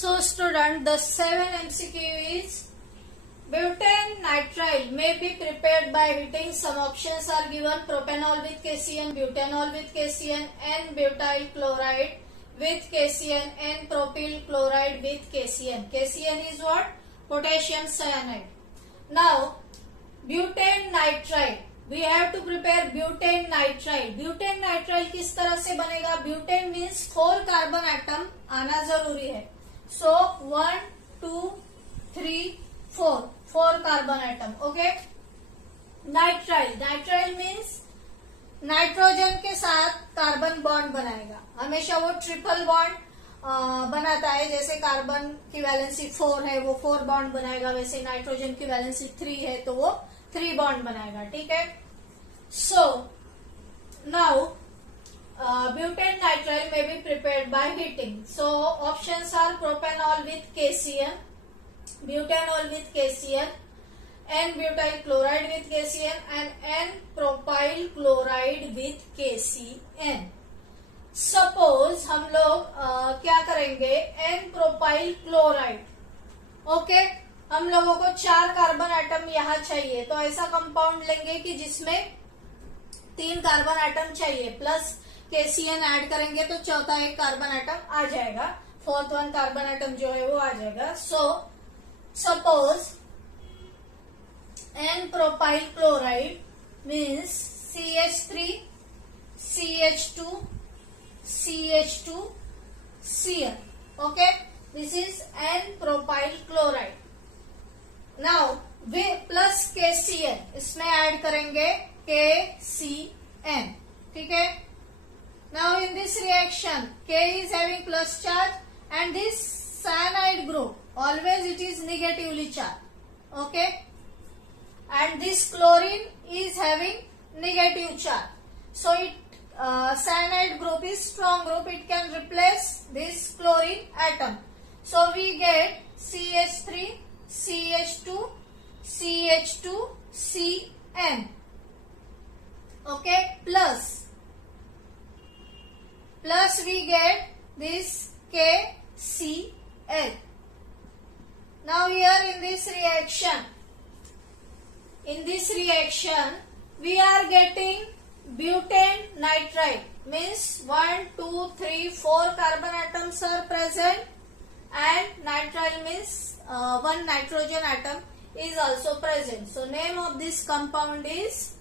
So student, the 7 MCQ is butane nitrile may be prepared by heating. Some options are given: propanol with KCN, butanol with KCN, N-butyl chloride with KCN, N-propyl chloride with KCN. KCN is what? Potassium cyanide. Now, butane nitrile. We have to prepare butane nitrile. Butane nitrile किस तरह से बनेगा? Butane means 4 carbon atom आना जरूरी है. So 1, 2, 3, 4 carbon atom. Okay. Nitrile means nitrogen के साथ carbon bond बनाएगा. हमेशा वो ट्रिपल बॉन्ड बनाता है. जैसे कार्बन की वैलेंसी 4 है, वो 4 बॉन्ड बनाएगा. वैसे नाइट्रोजन की वैलेंसी 3 है, तो वो 3 बॉन्ड बनाएगा. ठीक है. So now butane nitrile may be prepared by heating. So options are propanol with KCN, butanol with KCN, N-butyl chloride with KCN and N-propyl chloride with KCN. Suppose हम लोग क्या करेंगे? N-propyl chloride. ओके. हम लोगों को 4 carbon atom यहाँ चाहिए, तो ऐसा कंपाउंड लेंगे कि जिसमें 3 कार्बन एटम चाहिए, प्लस KCN ऐड करेंगे तो चौथा एक कार्बन एटम आ जाएगा. 4th वन कार्बन एटम जो है वो आ जाएगा. So suppose N-propyl chloride means CH3, CH2, CH2, Cl. Okay, this is N-propyl chloride. Now way plus KCN इसमें ऐड करेंगे KCN. ठीक है. Now in this reaction K is having plus charge and this cyanide group always it is negatively charged. Okay, and this chlorine is having negative charge, so it cyanide group is strong group, it can replace this chlorine atom. So we get CH3, CH2, CH2, Cn. Okay, plus we get this KCl. Now here in this reaction we are getting butane nitrile, means 1, 2, 3, 4 carbon atoms are present, and nitrile means 1 nitrogen atom is also present. So name of this compound is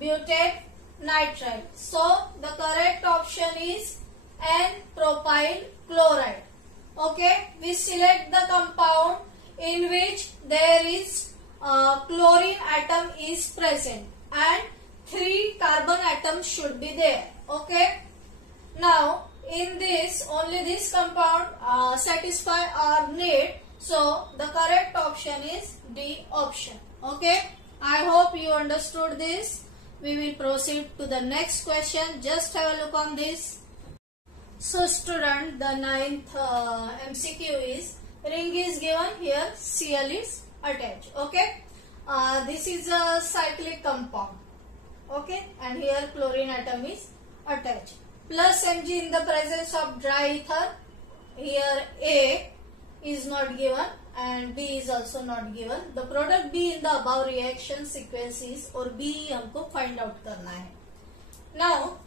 butane nitrile. So the correct option is N-propyl chloride. Okay, we select the compound in which there is chlorine atom is present and 3 carbon atoms should be there. Okay. Now in this only this compound satisfy our need. So the correct option is D option. Okay. I hope you understood this. We will proceed to the next question. Just have a look on this. So student, the 9th MCQ is ring is given, here Cl is attached. Okay. This is a cyclic compound. Okay, and here chlorine atom is attached. Plus Mg in the presence of dry ether. Here A is not given and B is also not given. The product B in the above reaction sequence is, और B हमको find out करना है. Now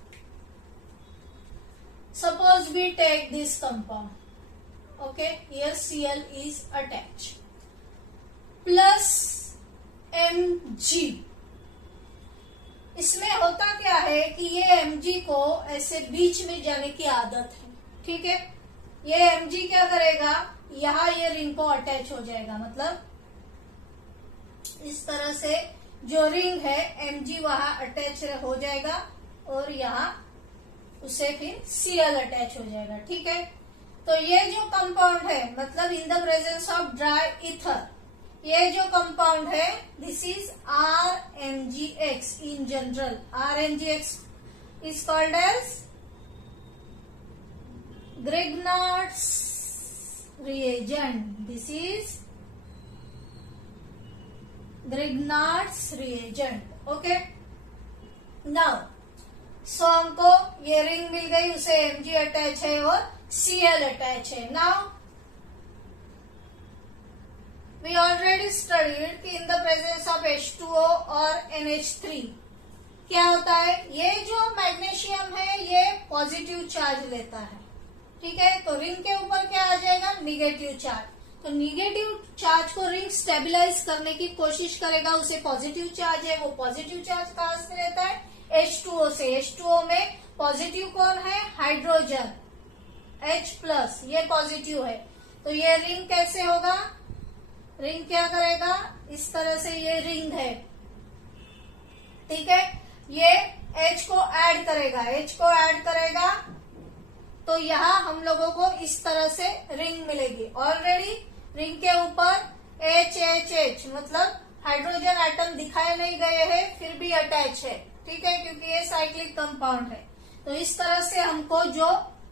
suppose we take this compound. Okay, here Cl is attached. Plus Mg. इसमें होता क्या है कि ये Mg को ऐसे बीच में जाने की आदत है. ठीक है. ये Mg क्या करेगा? यहाँ ये रिंग को अटैच हो जाएगा, मतलब इस तरह से जो रिंग है Mg वहां अटैच हो जाएगा और यहाँ उसे फिर Cl अटैच हो जाएगा. ठीक है. तो ये जो कंपाउंड है, मतलब इन the presence of dry ether, ये जो कंपाउंड है this is RMgX in general. RMgX is called as Grignard's reagent. This is Grignard's reagent. Okay. Now, so हमको ये रिंग मिल गई, उसे Mg अटैच है और Cl अटैच है. Now we already studied कि in the presence of H2O और NH3 क्या होता है, ये जो मैग्नीशियम है ये पॉजिटिव चार्ज लेता है, ठीक है। तो रिंग के ऊपर क्या आ जाएगा, निगेटिव चार्ज। तो निगेटिव चार्ज को रिंग स्टेबलाइज करने की कोशिश करेगा, उसे पॉजिटिव चार्ज है, वो पॉजिटिव चार्ज कहां से लेता है, H2O से। H2O में पॉजिटिव कौन है, हाइड्रोजन, H+, ये पॉजिटिव है। तो ये रिंग कैसे होगा, रिंग क्या करेगा, इस तरह से ये रिंग है, ठीक है। ये H को ऐड करेगा, H को ऐड करेगा तो यहाँ हम लोगों को इस तरह से रिंग मिलेगी। ऑलरेडी रिंग के ऊपर H मतलब हाइड्रोजन एटम दिखाए नहीं गए हैं, फिर भी अटैच है, ठीक है, क्योंकि ये साइक्लिक कंपाउंड है। तो इस तरह से हमको जो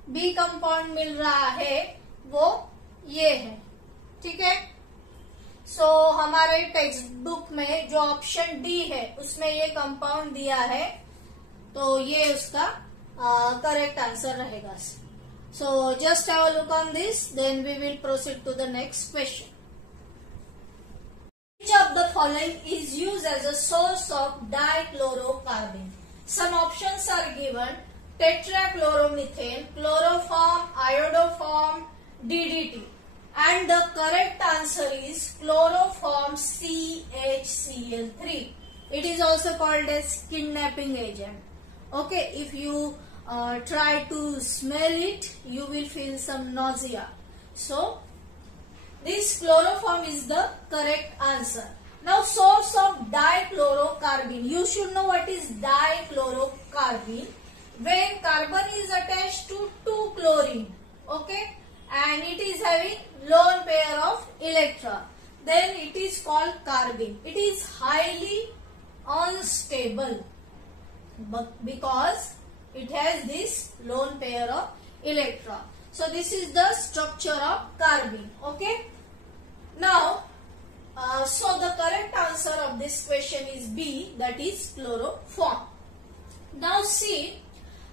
बी कंपाउंड मिल रहा है वो ये है, ठीक है। सो हमारे टेक्स्ट बुक में जो ऑप्शन डी है उसमें ये कंपाउंड दिया है, तो ये उसका करेक्ट आंसर रहेगा। So just have a look on this, then we will proceed to the next question. Which of the following is used as a source of dichlorocarbon? Some options are given: tetrachloromethane, chloroform, iodoform, DDT. And the correct answer is chloroform CHCl3. It is also called as kidnapping agent. Okay, if you try to smell it, you will feel some nausea. So this chloroform is the correct answer. Now source of dichlorocarbon. You should know what is dichlorocarbon. When carbon is attached to 2 chlorine, okay, and it is having lone pair of electron, then it is called carbene. It is highly unstable because it has this lone pair of electron. So this is the structure of carbene, okay. Now so the correct answer of this question is B, that is chloroform. Now see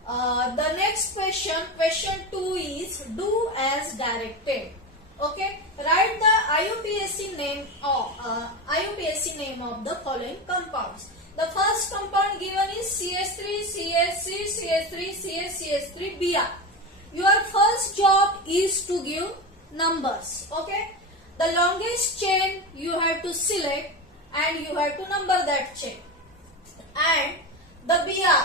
the next question, question 2 is do as directed. Okay, write the IUPAC name of the following compounds. The first compound given is CH3, CH3, CH3, CH, CH3, Br. Your first job is to give numbers. Okay, the longest chain you have to select and you have to number that chain. And the Br,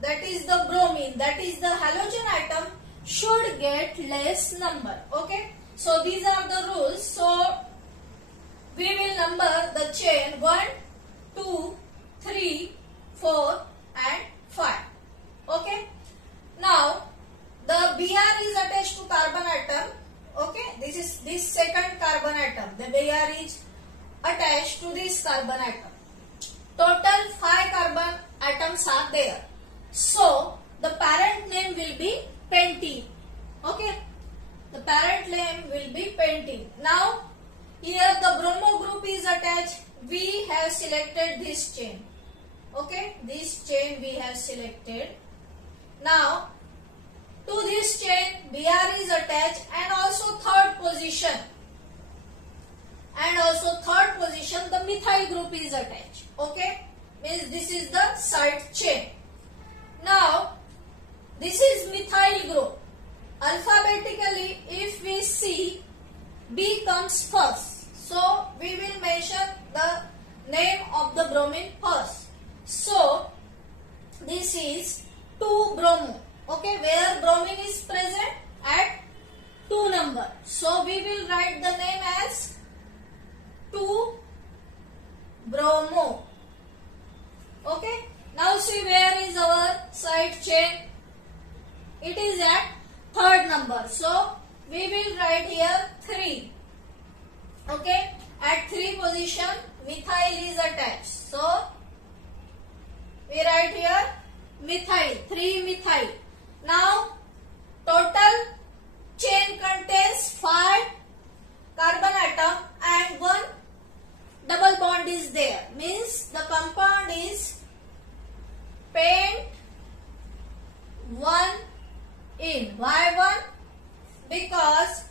that is the bromine, that is the halogen atom, should get less number. Okay, so these are the rules. So we will number the chain 1, 2, 3, 4 and 5. Okay, now the Br is attached to carbon atom. Okay, this is this second carbon atom. The Br is attached to this carbon atom. Total 5 carbon atoms are there. So the parent name will be pentene. Okay, the parent name will be pentene. Now here the bromo group is attached. We have selected this chain. Okay, this chain we have selected. Now to this chain Br is attached, and also third position. And also third position the methyl group is attached. Okay, means this is the side chain. Now this is methyl group. Alphabetically if we see, B comes first, so we will mention the name of the bromine first. So this is 2-bromo. Okay, where bromine is present at 2 number. So we will write the name as 2-bromo. Okay, now see where is our side chain. It is at 3rd number. So we will write here 3. Okay, at 3 position methyl is attached. So we write here methyl, 3 methyl. Now total chain contains 5 carbon atom and 1 double bond is there. Means the compound is pent 1 in. Why 1? Because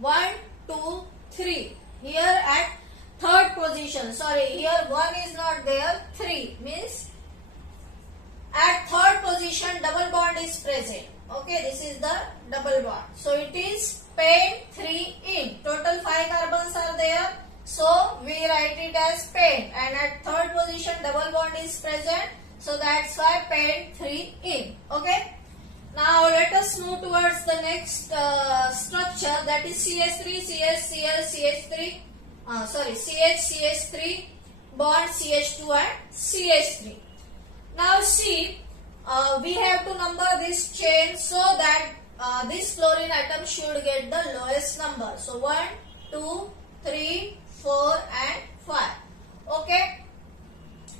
1, 2, 3. Here at third position, sorry, here 1 is not there, 3 means at third position double bond is present. Okay, this is the double bond. So it is pent 3 in. Total 5 carbons are there. So we write it as pent, and at third position double bond is present. So that's why pent 3 in. Okay. Now let us move towards the next structure, that is CH3, CH, Cl, CH3. CH3 bond CH2 and CH3. Now see, we have to number this chain so that this chlorine atom should get the lowest number. So 1, 2, 3, 4 and 5. Okay.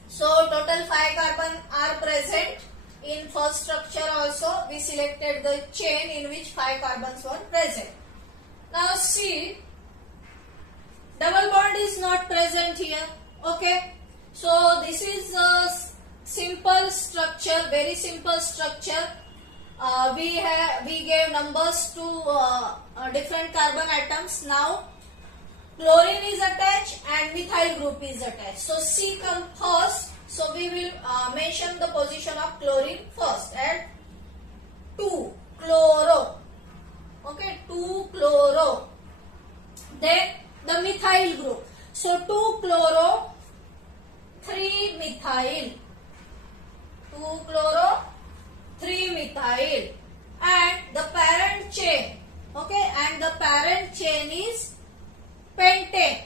So total 5 carbon are present. In first structure also we selected the chain in which 5 carbons were present. Now see, double bond is not present here. Okay. So this is a simple structure, very simple structure. We gave numbers to different carbon atoms. Now chlorine is attached and methyl group is attached. So C comes first. So we will mention the position of chlorine first at 2 chloro. Okay, 2 chloro. Then the methyl group. So 2 chloro, 3 methyl. 2 chloro, 3 methyl. And the parent chain. Okay, and the parent chain is pentane.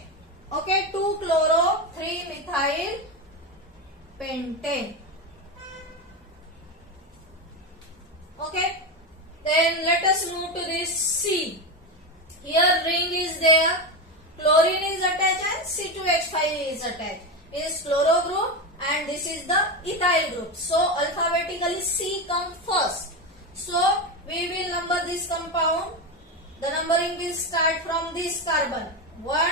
Okay, 2 chloro, 3 methyl, pentane. Okay, then let us move to this C. Here ring is there, chlorine is attached and C2H5 is attached. It is chloro group and this is the ethyl group. So alphabetically C comes first. So we will number this compound. The numbering will start from this carbon. 1,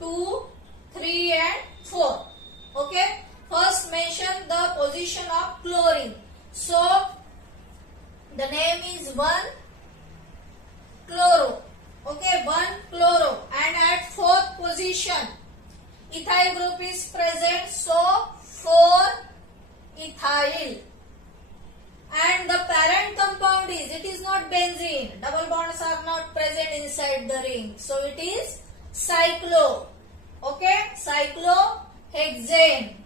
2, 3 and 4. Okay. First mention the position of chlorine. So the name is 1 chloro. Okay, 1 chloro. And at fourth position ethyl group is present. So 4 ethyl. And the parent compound is, it is not benzene. Double bonds are not present inside the ring. So it is cyclo. Okay, cyclohexane.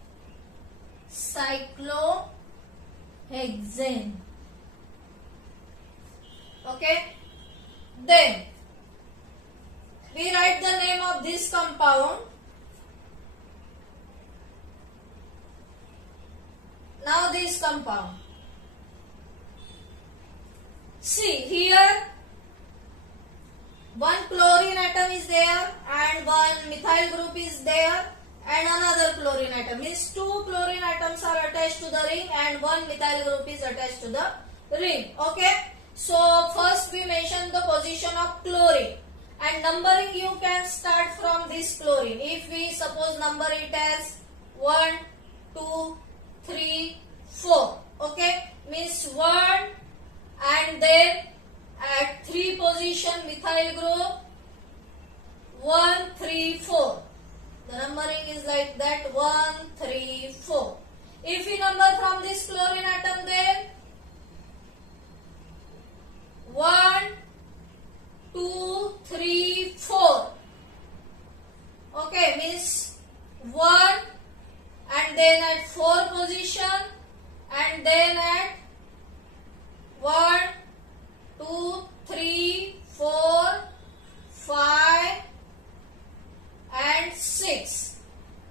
Cyclohexane. Okay. Then we write the name of this compound. Now this compound. See here, 1 chlorine atom is there and 1 methyl group is there and another chlorine atom. Means 2 chlorine atoms are attached to the ring and 1 methyl group is attached to the ring. Okay. So first we mention the position of chlorine, and numbering you can start from this chlorine. If we suppose number it as 1, 2, 3, 4. Okay. Means 1 and then at 3 position methyl group 1, 3, 4. The numbering is like that, 1, 3, 4. If we number from this chlorine atom, then 1, 2, 3, 4. Okay, means 1 and then at 4 position and then at 1, 2, 3, 4, 5 and 6.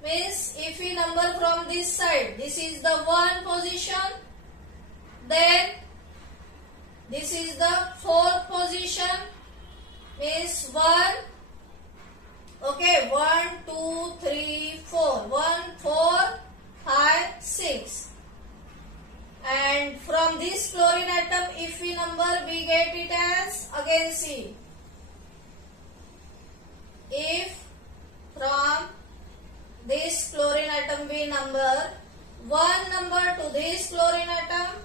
Means if we number from this side, this is the 1 position, then this is the 4th position, means 1. Okay, 1, 2, 3, 4. 1, 4, 5, 6. And from this chlorine atom, if we number, we get it as, again see, if from this chlorine atom we number, 1 number to this chlorine atom,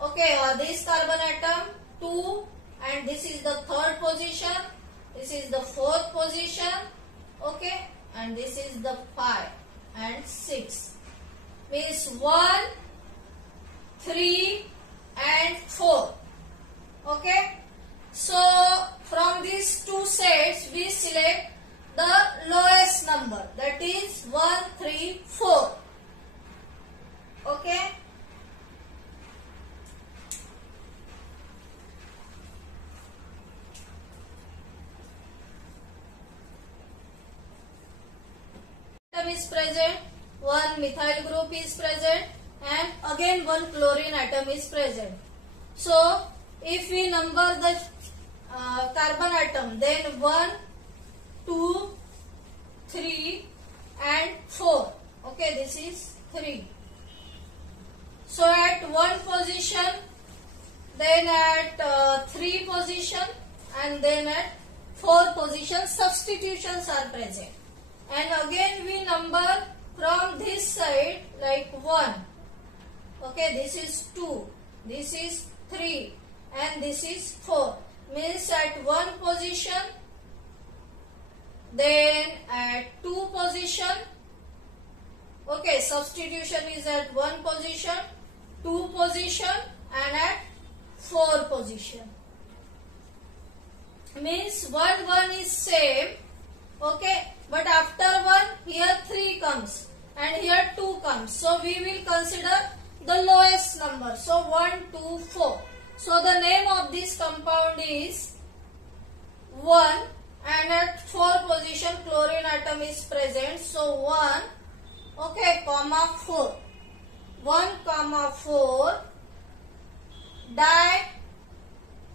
okay, or this carbon atom, 2, and this is the 3rd position, this is the 4th position, okay, and this is the 5 and 6, means 1, 3 and 4, okay. So from these two sets we select the lowest number, that is 1, 3, 4, okay. Atom is present, one methyl group is present, and again one chlorine atom is present. So if we number the carbon atom, then 1, 2, 3 and 4, okay, this is 3. So at 1 position, then at 3 position, and then at 4 position substitutions are present. And again we number from this side like 1, okay, this is 2, this is 3 and this is 4, means at 1 position, then at 2 position, okay, substitution is at 1 position, 2 position and at 4 position, means 1 is same, okay, but after 1 here 3 comes and here 2 comes, so we will consider the lowest number, so 1, 2, 4. So the name of this compound is 1, and at 4 position chlorine atom is present, so 1, okay, comma 4, 1, comma 4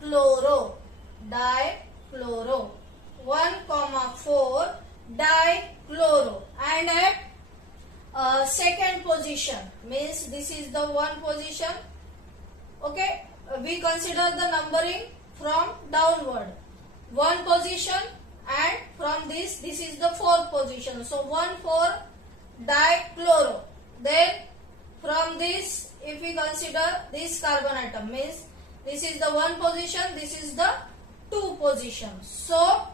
dichloro, 1, comma 4 dichloro, and at second position, means this is the 1 position, okay, we consider the numbering from downward, 1 position, and from this is the 4th position, so 1, 4 dichloro. Then from this, if we consider this carbon atom, means this is the 1 position, this is the 2 position, so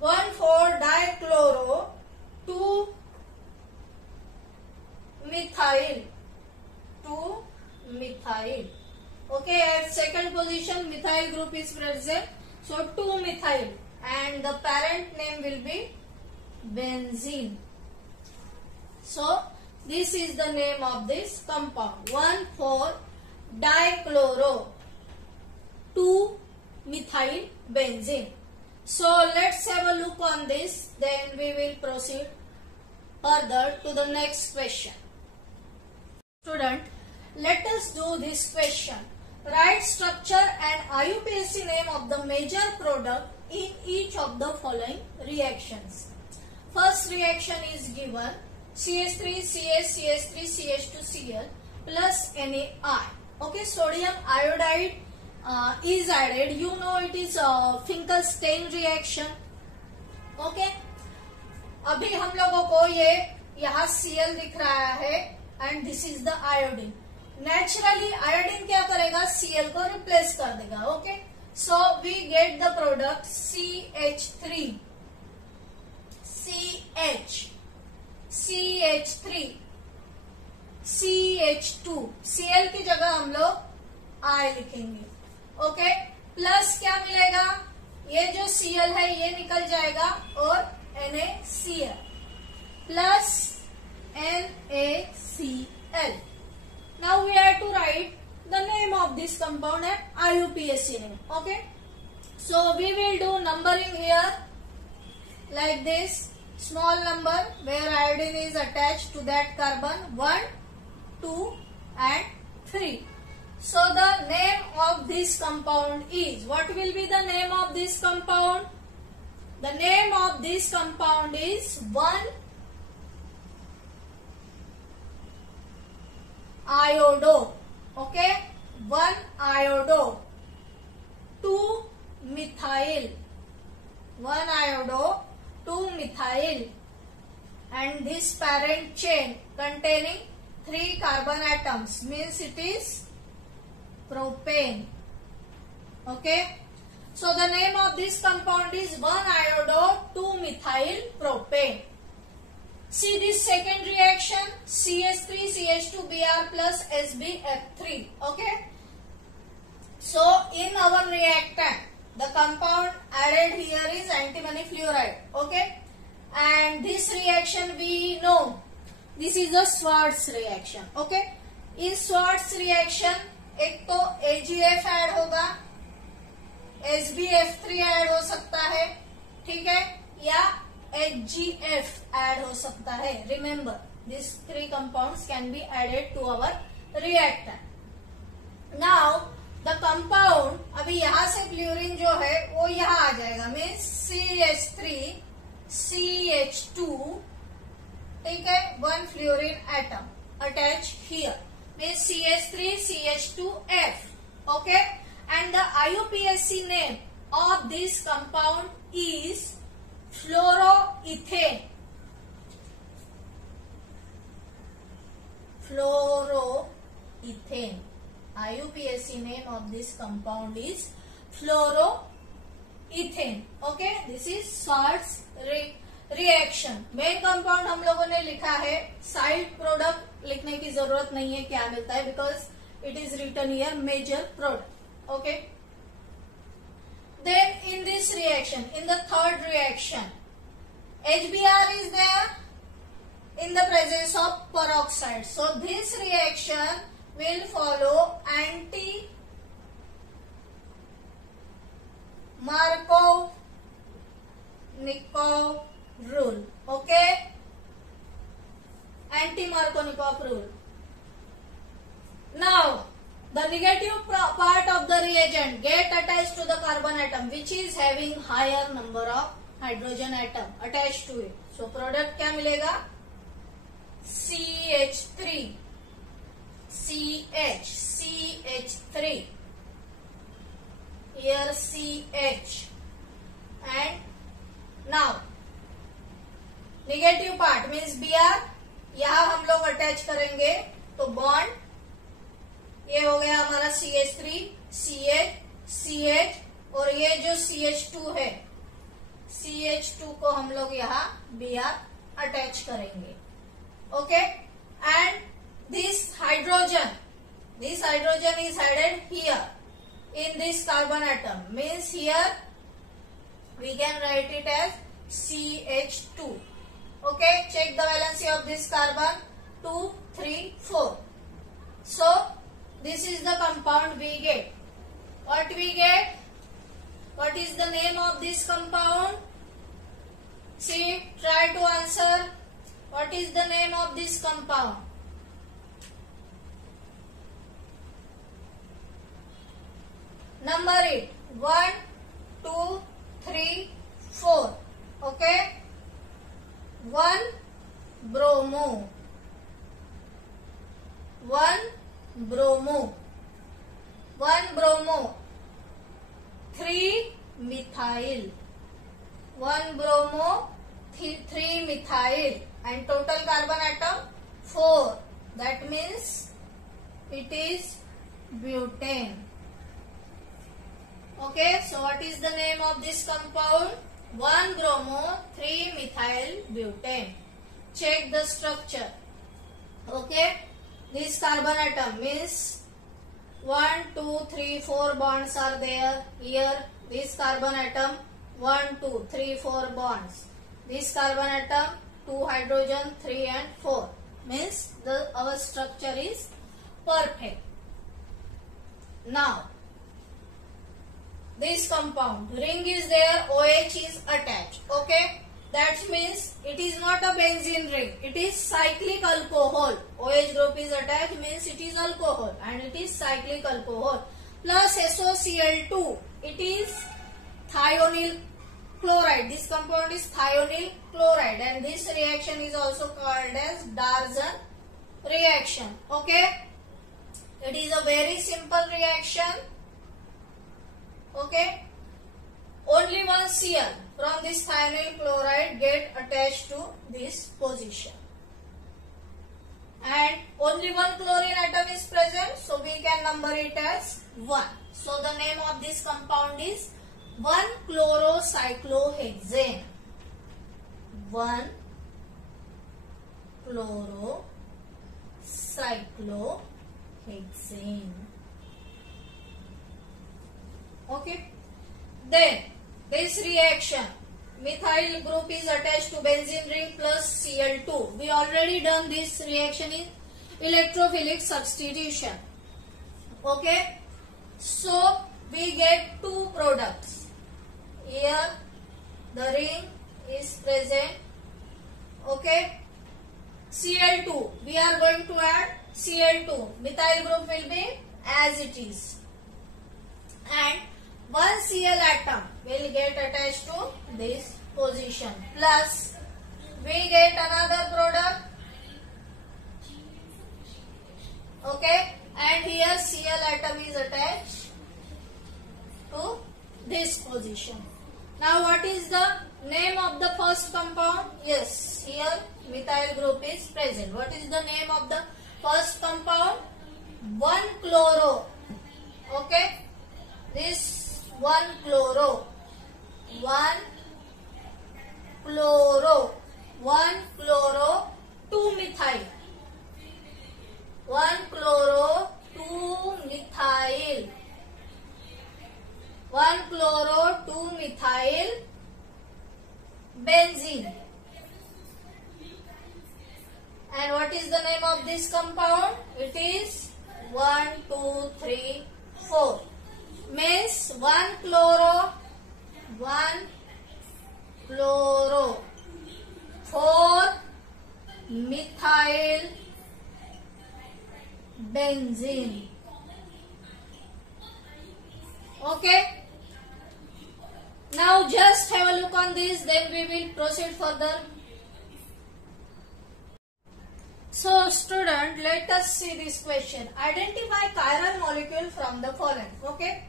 1, 4 dichloro 2 methyl, okay, at second position methyl group is present, so 2 methyl, and the parent name will be benzene. So this is the name of this compound, 1, 4 dichloro 2 methyl benzene. So let's have a look on this, then we will proceed further to the next question. Student, let us do this question. Write structure and IUPAC name of the major product in each of the following reactions. First reaction is given CH3, CH, CH3, CH2, Cl plus NaI. Okay, sodium iodide is added. You know it is a Finkelstein reaction. Okay, अभी हम लोगों को ये यहाँ Cl दिख रहा है and this is the iodine. Naturally iodine क्या करेगा, Cl को replace कर देगा. Okay, so we get the product CH3, CH, CH3, CH2. Cl की जगह हम लोग I लिखेंगे. ओके, प्लस क्या मिलेगा, ये जो Cl है ये निकल जाएगा और NaCl plus NaCl. Now we have to write the name of this compound and IUPAC name. Okay, so we will do numbering here like this, small number where iodine is attached to that carbon, 1, 2 and 3. So the name of this compound is, what will be the name of this compound? The name of this compound is 1-iodo. Okay, 1-iodo 2-methyl, 1-iodo 2-methyl, and this parent chain containing 3 carbon atoms means it is propane. Okay, So the name of this compound is 1-iodo-2-methyl propane. See this second reaction, CH3CH2Br plus SbF3. Okay. So in our reactant, the compound added here is antimony fluoride. Okay. And this reaction we know, this is a Schwartz reaction. Okay. In Schwartz reaction, एक तो AgF add होगा, SbF3 add हो सकता है, ठीक है, या HgF add हो सकता है. Remember, these three compounds can be added to our reactant. Now, the compound, अभी यहाँ से फ्लोरीन जो है वो यहाँ आ जाएगा, मीन्स CH3CH2, ठीक है, one fluorine atom attached here, means CH3CH2F. Okay, and the IUPAC name of this compound is fluoroethane. Fluoroethane. IUPAC name of this compound is fluoroethane. Okay, this is Schwartz reaction. Main compound हम लोगों ने लिखा है, side product लिखने की जरूरत नहीं है क्या मिलता है, because it is written here major product. Okay, then in this reaction, in the third reaction, HBr is there in the presence of peroxide. So this reaction will follow anti-Markovnikov rule. Okay, anti-Markovnikov rule. Now the negative part of the reagent get attached to the carbon atom which is having higher number of hydrogen atom attached to it. So product क्या मिलेगा? CH3 here CH, and now negative part means Br, यहाँ हम लोग attach करेंगे तो bond ये हो गया हमारा CH3 CH CH, और ये जो CH2 है, CH2 को हम लोग यहाँ Br अटैच करेंगे. Okay, and this hydrogen is added here in this carbon atom, means here we can write it as CH2. Okay, check the valency of this carbon, 2, 3, 4. So this is the compound we get. What we get? What is the name of this compound? See, try to answer. What is the name of this compound? Number it. 1, 2, 3, 4. Okay. 1 bromo. 1 bromo. 1 bromo. 3 methyl. 1 bromo. 3 methyl. And total carbon atom 4. That means it is butane. Okay, so what is the name of this compound? 1 bromo 3 methyl butane. Check the structure. Okay, this carbon atom means 1, 2, 3, 4 bonds are there. Here this carbon atom 1, 2, 3, 4 bonds. This carbon atom 2 hydrogen 3 and 4, means our structure is perfect. Now this compound ring is there, OH is attached. Okay, that means it is not a benzene ring, it is cyclic alcohol. OH group is attached means it is alcohol, and it is cyclic alcohol. Plus SOCl2, it is thionyl chloride. This compound is thionyl chloride, and this reaction is also called as Darzan reaction. Okay, it is a very simple reaction. Okay, only one Cl from this thionyl chloride get attached to this position, and only one chlorine atom is present, so we can number it as 1. So the name of this compound is 1-chlorocyclohexane. 1-chlorocyclohexane. Okay. Then this reaction, methyl group is attached to benzene ring plus Cl2. We already done this reaction in electrophilic substitution. Okay. So we get two products. Here the ring is present. Okay. Cl2. We are going to add Cl2. Methyl group will be as it is. And one Cl atom will get attached to this position. Plus we get another product. Okay. And here Cl atom is attached to this position. Now what is the name of the first compound? Yes, here methyl group is present. What is the name of the first compound? 1-chloro. Okay. This 1-chloro. 1-chloro. 1-chloro 2-methyl. 1-chloro 2-methyl. 1-chloro 2-methyl benzene. And what is the name of this compound? It is 1, 2, 3, 4. Means 1-chloro 4-methyl benzene. Okay. Now just have a look on this, then we will proceed further. So student, let us see this question. Identify chiral molecule from the following. Okay.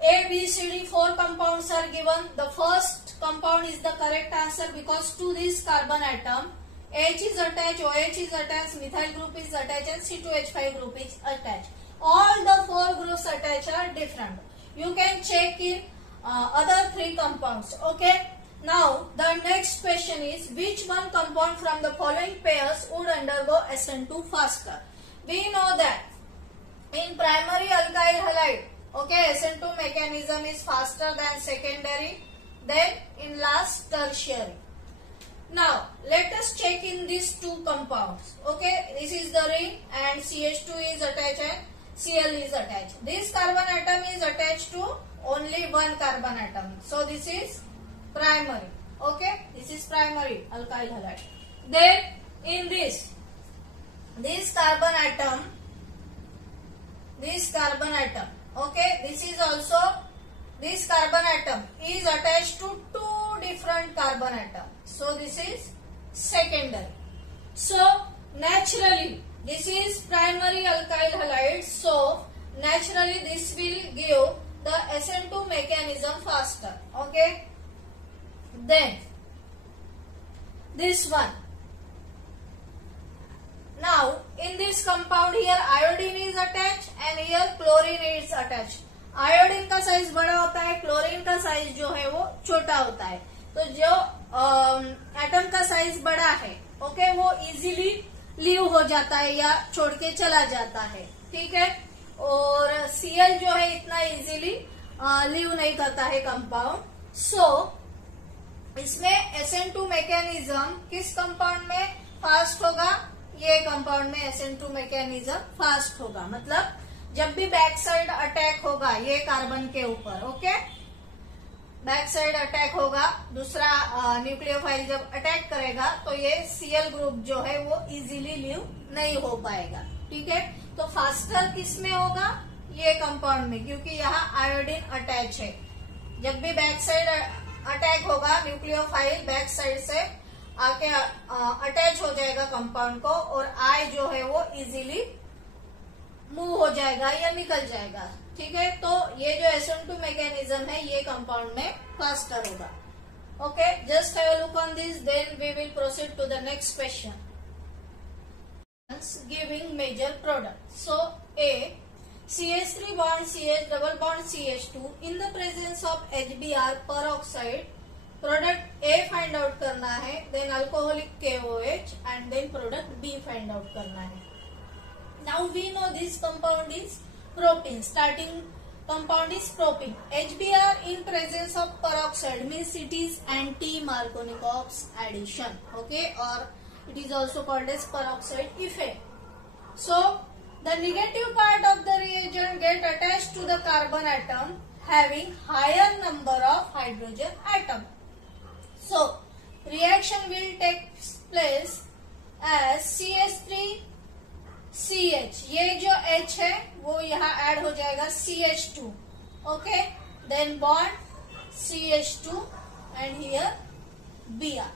A, B, C, D, 4 compounds are given. The first compound is the correct answer because to this carbon atom, H is attached, OH is attached, methyl group is attached and C2H5 group is attached. All the 4 groups attached are different. You can check in other 3 compounds. Okay. Now the next question is, which one compound from the following pairs would undergo SN2 faster? We know that in primary alkyl halide, okay, SN2 mechanism is faster than secondary, then in last tertiary. Now let us check in these 2 compounds. Okay, this is the ring and CH2 is attached and Cl is attached. This carbon atom is attached to only one carbon atom. So this is primary. Okay, this is primary alkyl halide. Then in this carbon atom, okay, this is also, this carbon atom is attached to 2 different carbon atoms. So this is secondary. So naturally this is primary alkyl halide. So naturally this will give the SN2 mechanism faster. Okay. Then this one. Now in this compound here iodine is attached and here chlorine is attached. Iodine का size बड़ा होता है, chlorine का size जो है वो छोटा होता है. तो जो एटम का साइज बड़ा है, ओके, वो इजीली लीव हो जाता है या छोड़ के चला जाता है. ठीक है. और Cl जो है इतना इजीली लीव नहीं करता है कंपाउंड. सो इसमें SN2 मैकेनिज्म किस कंपाउंड में फास्ट होगा? ये कंपाउंड में SN2 मैकेनिज्म फास्ट होगा. मतलब जब भी बैक साइड अटैक होगा ये कार्बन के ऊपर, ओके, बैक साइड अटैक होगा, दूसरा न्यूक्लियोफाइल जब अटैक करेगा तो ये Cl ग्रुप जो है वो इजीली लीव नहीं हो पाएगा. ठीक है. तो फास्टर किस में होगा? ये कंपाउंड में, क्योंकि यहाँ आयोडीन अटैच है. जब भी बैक साइड अटैक होगा न्यूक्लियोफाइल बैक साइड से आके अटैच हो जाएगा कंपाउंड को और आई जो है वो इजीली मूव हो जाएगा या निकल जाएगा. ठीक है. तो ये जो SN2 मैकेनिज्म है ये कंपाउंड में फास्टर होगा. Okay, just have a look on this, then we will proceed to the next question. Giving major product. So A, CH3 bond CH double bond CH2 in the presence of HBr peroxide. Product A find out करना है, then alcoholic KOH and then product B find out करना है. Now we know this compound is propene. Starting compound is propene. HBr in presence of peroxide means it is anti-Markovnikov's addition, okay, or it is also called as peroxide effect. So the negative part of the reagent get attached to the carbon atom having higher number of hydrogen atom. So reaction will take place as CH3 CH, ये जो H है वो यहाँ add हो जाएगा CH2, okay, then bond CH2 and here Br.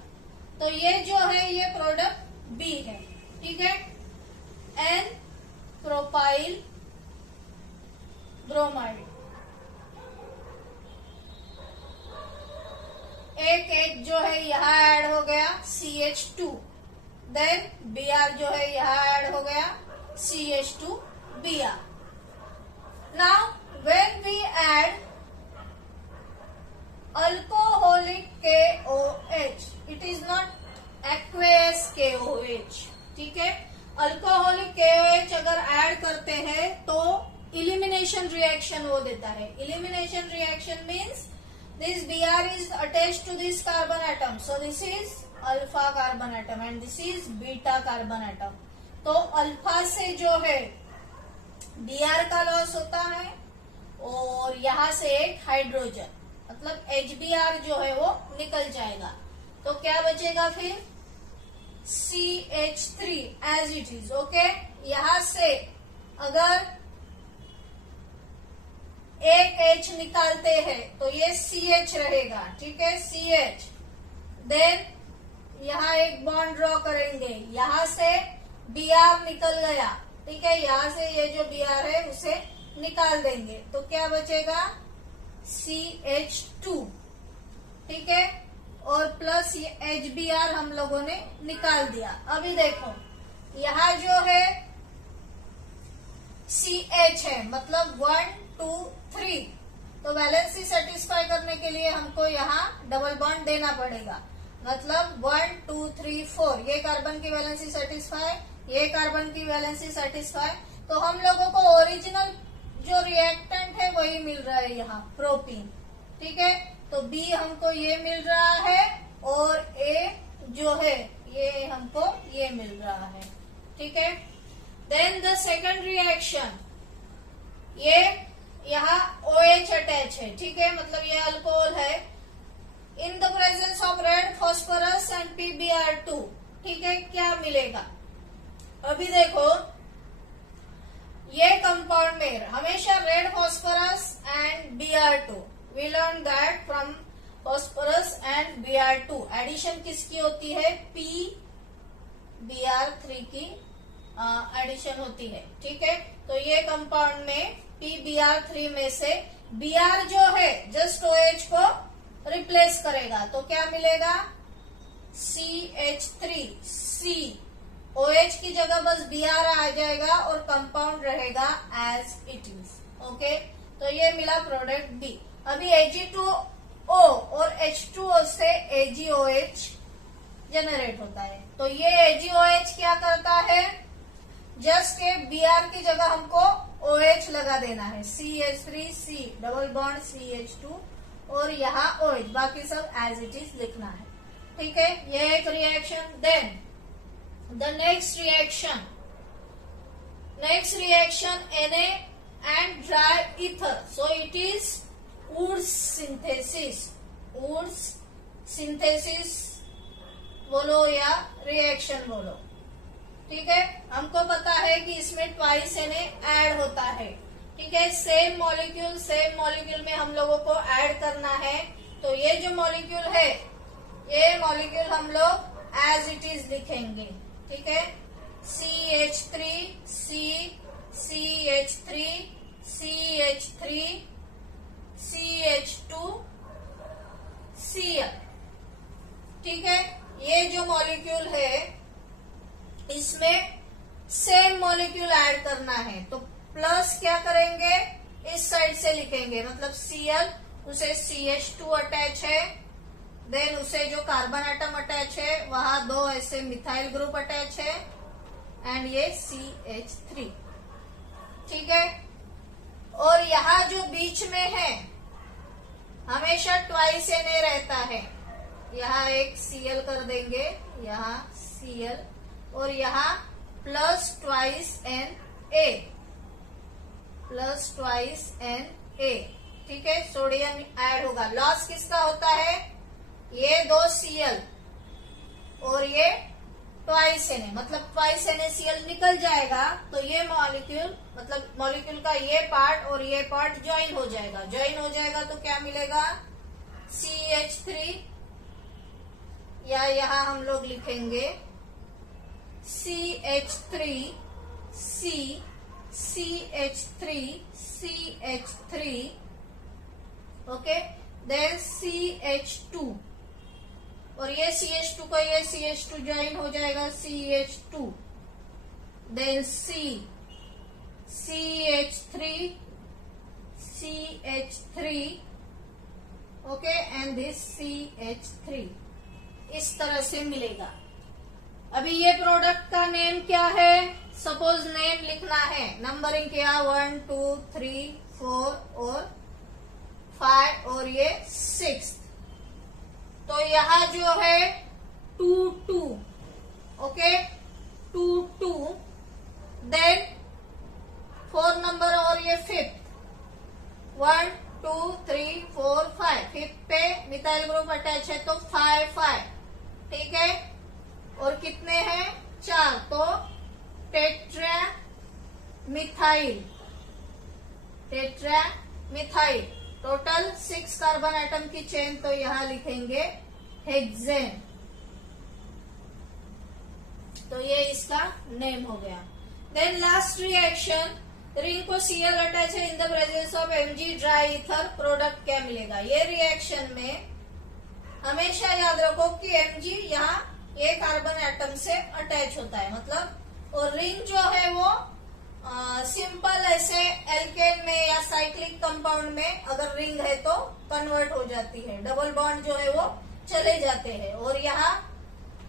तो ये जो है ये प्रोडक्ट B है, ठीक है. N प्रोपाइल ब्रोमाइड, एक H जो है यहाँ ऐड हो गया CH2, देन Br जो है यहाँ ऐड हो गया CH2Br. Now when we add alcoholic KOH, it is not aqueous KOH, ठीक है. अल्कोहलिक KOH अगर ऐड करते हैं तो इलिमिनेशन रिएक्शन वो देता है. Elimination reaction means this Br is attached to this carbon atom, so this is alpha carbon atom and this is beta carbon atom. तो अल्फा से जो है Br का लॉस होता है और यहाँ से एक हाइड्रोजन मतलब HBr जो है वो निकल जाएगा. तो क्या बचेगा फिर CH3 as it is, okay. यहाँ से अगर एक H निकालते हैं तो ये CH रहेगा, ठीक है, CH. देन यहाँ एक बॉन्ड ड्रॉ करेंगे, यहाँ से Br निकल गया, ठीक है. यहाँ से ये जो Br है उसे निकाल देंगे तो क्या बचेगा CH2, ठीक है, और प्लस ये HBr हम लोगों ने निकाल दिया. अभी देखो यहाँ जो है CH है मतलब 1 2 3, तो वैलेंसी सेटिस्फाई करने के लिए हमको यहाँ डबल बॉन्ड देना पड़ेगा. मतलब 1 2 3 4 ये कार्बन की वैलेंसी सेटिस्फाई, ये कार्बन की वैलेंसी सेटिस्फाई. तो हम लोगों को ओरिजिनल जो रिएक्टेंट है वही मिल रहा है यहाँ प्रोपीन, ठीक है. तो B हमको ये मिल रहा है और A जो है ये हमको ये मिल रहा है, ठीक है. देन द सेकंड रिएक्शन, ये यहाँ OH अटैच है, ठीक है, मतलब ये अल्कोहल है. इन the presence of red phosphorus and PbR2, ठीक है, क्या मिलेगा. अभी देखो ये कंपाउंड में हमेशा red phosphorus and Br2, we learn that from phosphorus and Br2 addition किसकी होती है, PbR3 की एडिशन होती है, ठीक है. तो ये कंपाउंड में PbR3 में से Br जो है जस्ट OH को रिप्लेस करेगा तो क्या मिलेगा CH3C, OH की जगह बस Br आ जाएगा और कंपाउंड रहेगा एज इट इज, ओके. तो ये मिला प्रोडक्ट B. अभी Ag2O और H2O से AgOH जनरेट होता है. तो ये AgOH क्या करता है, जस्ट के Br की जगह हमको OH लगा देना है, CH3C डबल बॉन्ड CH2 और यहाँ OH, बाकी सब एज इट इज लिखना है, ठीक है. ये एक reaction. Then the next reaction Na and dry ether, so it is Wurtz synthesis बोलो या रिएक्शन बोलो, ठीक है. हमको पता है कि इसमें ट्वाइस Na ऐड होता है, ठीक है. सेम मॉलिक्यूल में हम लोगों को ऐड करना है. तो ये जो मॉलिक्यूल है ये मॉलिक्यूल हम लोग एज इट इज लिखेंगे, ठीक है. CH3C CH3 CH3 CH2 Cl, ठीक है. ये जो मॉलिक्यूल है इसमें सेम मॉलिक्यूल ऐड करना है. तो प्लस क्या करेंगे, इस साइड से लिखेंगे, मतलब Cl, उसे CH2 अटैच है, देन उसे जो कार्बन एटम अटैच है वहां 2 ऐसे मिथाइल ग्रुप अटैच है, एंड ये CH3, ठीक है। और यहाँ जो बीच में है हमेशा ट्वाइस Na रहता है, यहाँ एक Cl कर देंगे, यहाँ Cl, और यहाँ plus twice Na, plus twice Na, ठीक है। सोडियम ऐड होगा, लॉस किसका होता है, ये 2 Cl और ये ट्वाइस Na, मतलब ट्वाइस NaCl निकल जाएगा, तो ये मॉलिक्यूल, मतलब मॉलिक्यूल का ये पार्ट और ये पार्ट ज्वाइन हो जाएगा। ज्वाइन हो जाएगा तो क्या मिलेगा, CH3, या यहाँ हम लोग लिखेंगे CH3 C, CH3 CH3, okay, then CH2, और ये CH2 का ये CH2 ज्वाइन हो जाएगा, CH2, then CH3 CH3, okay, and this CH3, इस तरह से मिलेगा। अभी ये प्रोडक्ट का नेम क्या है, सपोज नेम लिखना है, नंबरिंग किया 1 2 3 4 और 5 और ये 6, तो यहाँ जो है 2 2, ओके, 2 2, देन 4 नंबर और ये 5th, 1 2 3 4 5, 5th पे मिथाइल ग्रुप अटैच है तो 5 5, ठीक है। और कितने हैं, 4, तो tetra methyl, tetra methyl, total 6 carbon atom की चेन, तो यहां लिखेंगे हेक्सेन, तो ये इसका नेम हो गया। देन लास्ट रिएक्शन, रिंग को Cl अटैच है इन the presence of Mg dry ether, product क्या मिलेगा। ये रिएक्शन में हमेशा याद रखो कि Mg यहाँ ये कार्बन एटम से अटैच होता है, मतलब, और रिंग जो है वो सिंपल ऐसे एल्केन में या साइक्लिक कंपाउंड में अगर रिंग है तो कन्वर्ट हो जाती है, डबल बॉन्ड जो है वो चले जाते हैं, और यहाँ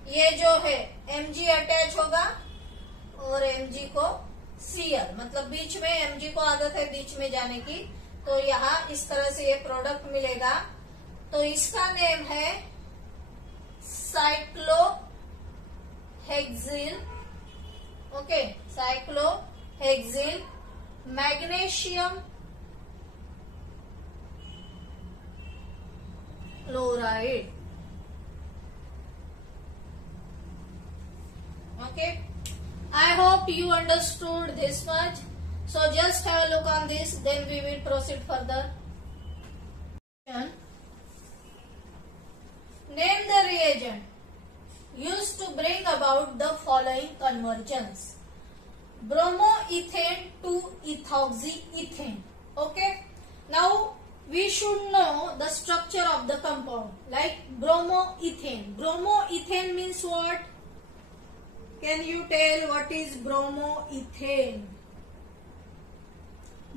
ये जो है Mg अटैच होगा और Mg को Cl, मतलब बीच में Mg को आदत है बीच में जाने की, तो यहाँ इस तरह से ये प्रोडक्ट मिलेगा। तो इसका नेम है cyclohexyl, okay, cyclohexyl magnesium chloride, okay. I hope you understood this much, so just have a look on this, then we will proceed further. Name the reagent used to bring about the following conversions: bromoethane to ethoxyethane, okay. Now we should know the structure of the compound, like bromoethane. Bromoethane means what? Can you tell what is bromoethane?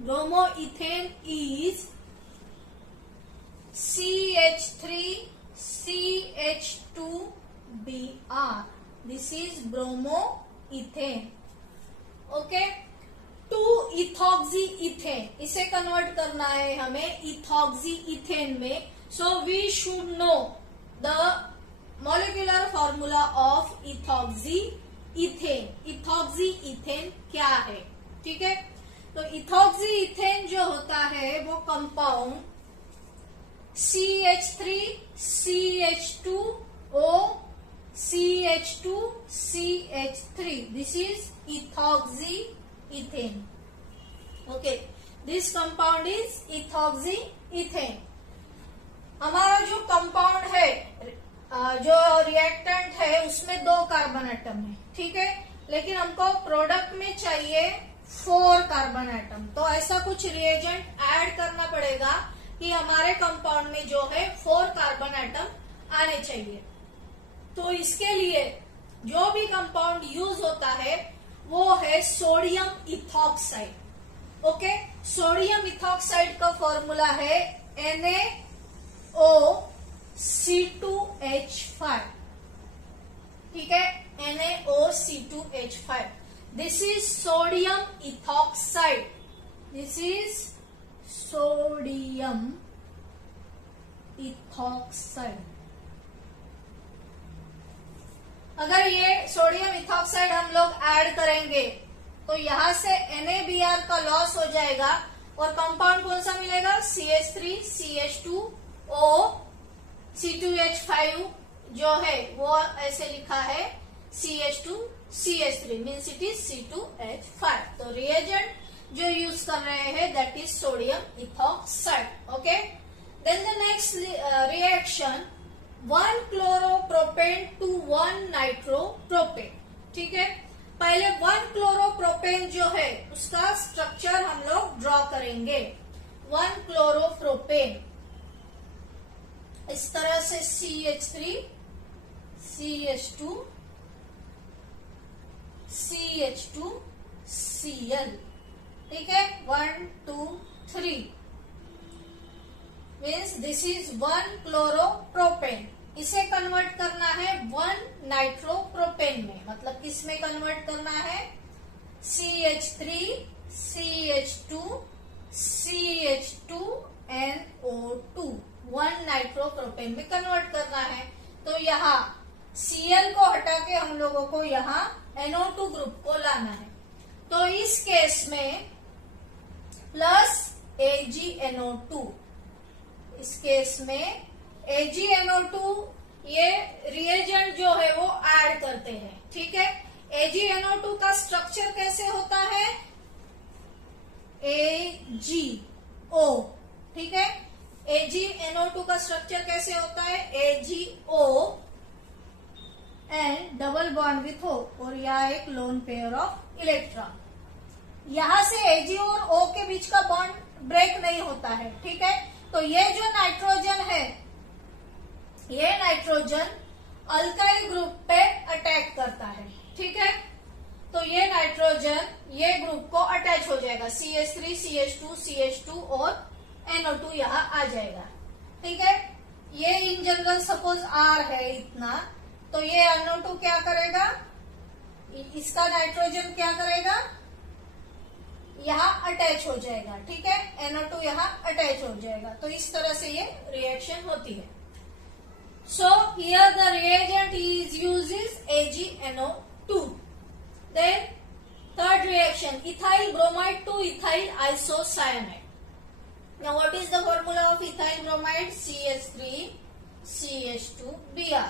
Bromoethane is CH3CH2Br. This is bromoethane. Okay. To ethoxyethane, इसे convert करना है हमें ethoxyethane में. So we should know the molecular formula of ethoxyethane. ethoxyethane क्या है, ठीक है. तो ethoxyethane जो होता है वो compound CH3CH2O CH2CH3. This is ethoxyethane. Okay, this compound is ethoxyethane. हमारा जो कंपाउंड है, जो रिएक्टेंट है, उसमें 2 कार्बन एटम है, ठीक है, लेकिन हमको प्रोडक्ट में चाहिए 4 कार्बन एटम. तो ऐसा कुछ रिएजेंट ऐड करना पड़ेगा कि हमारे कंपाउंड में जो है 4 कार्बन एटम आने चाहिए. तो इसके लिए जो भी कंपाउंड यूज होता है वो है sodium ethoxide. Okay, sodium ethoxide का फॉर्मूला है NaOC2H5, ठीक है, NaOC2H5. This is sodium ethoxide, this is sodium ethoxide. अगर ये सोडियम इथॉक्साइड हम लोग ऐड करेंगे तो यहां से NaBr का लॉस हो जाएगा और कंपाउंड कौन सा मिलेगा, CH3CH2O C2H5 जो है वो ऐसे लिखा है CH2CH3 means it is C2H5. तो रिएजेंट जो यूज कर रहे हैं that is sodium ethoxide. Okay, then the next reaction 1 chloropropane to 1 nitropropane. ठीक है, पहले 1 क्लोरोप्रोपेन जो है उसका स्ट्रक्चर हम लोग ड्रॉ करेंगे. 1 क्लोरोप्रोपेन इस तरह से CH3 CH2 CH2 Cl. ठीक है, 1 2 3 मीन्स दिस इज 1 क्लोरोप्रोपेन. इसे कन्वर्ट करना है 1 नाइट्रोप्रोपेन में, मतलब किस में कन्वर्ट करना है, CH3 CH2 CH2NO2 1 नाइट्रोप्रोपेन में कन्वर्ट करना है. तो यहाँ Cl को हटा के हम लोगों को यहाँ NO2 ग्रुप को लाना है. तो इस केस में प्लस AgNO2, इस केस में AgNO2 ये रिएजेंट जो है वो ऐड करते हैं. ठीक है, AgNO2 का स्ट्रक्चर कैसे होता है, AgO. ठीक है, AgNO2 का स्ट्रक्चर कैसे होता है, AgO and double bond with O और यहाँ एक लोन पेयर ऑफ इलेक्ट्रॉन. यहां से Ag और O के बीच का बॉन्ड ब्रेक नहीं होता है. ठीक है, तो ये जो नाइट्रोजन है, ये नाइट्रोजन अल्काइल ग्रुप पे अटैक करता है. ठीक है, तो ये नाइट्रोजन ये ग्रुप को अटैच हो जाएगा, CH3 CH2 CH2 और NO2 यहाँ आ जाएगा. ठीक है, ये इन जनरल सपोज R है इतना, तो ये NO2 क्या करेगा, इसका नाइट्रोजन क्या करेगा, यहाँ अटैच हो जाएगा. ठीक है, NO2 यहाँ अटैच हो जाएगा. तो इस तरह से ये रिएक्शन होती है. So here the reagent is uses AgNO2. Then third reaction ethyl bromide to ethyl isocyanide. Now what is the formula of ethyl bromide, CH3 CH2Br.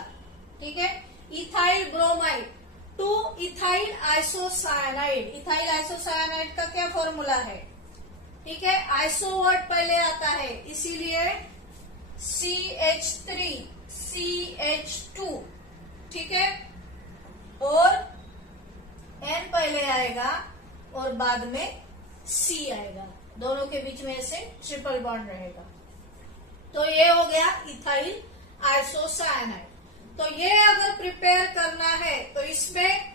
ठीक है, ethyl bromide to ethyl isocyanide. Ethyl isocyanide का क्या formula है, ठीक है, iso word पहले आता है इसीलिए CH3 CH2. ठीक है, और N पहले आएगा और बाद में C आएगा, दोनों के बीच में से ट्रिपल बॉन्ड रहेगा. तो ये हो गया इथाइल आइसोसायनाइड. तो ये अगर प्रिपेयर करना है तो इसमें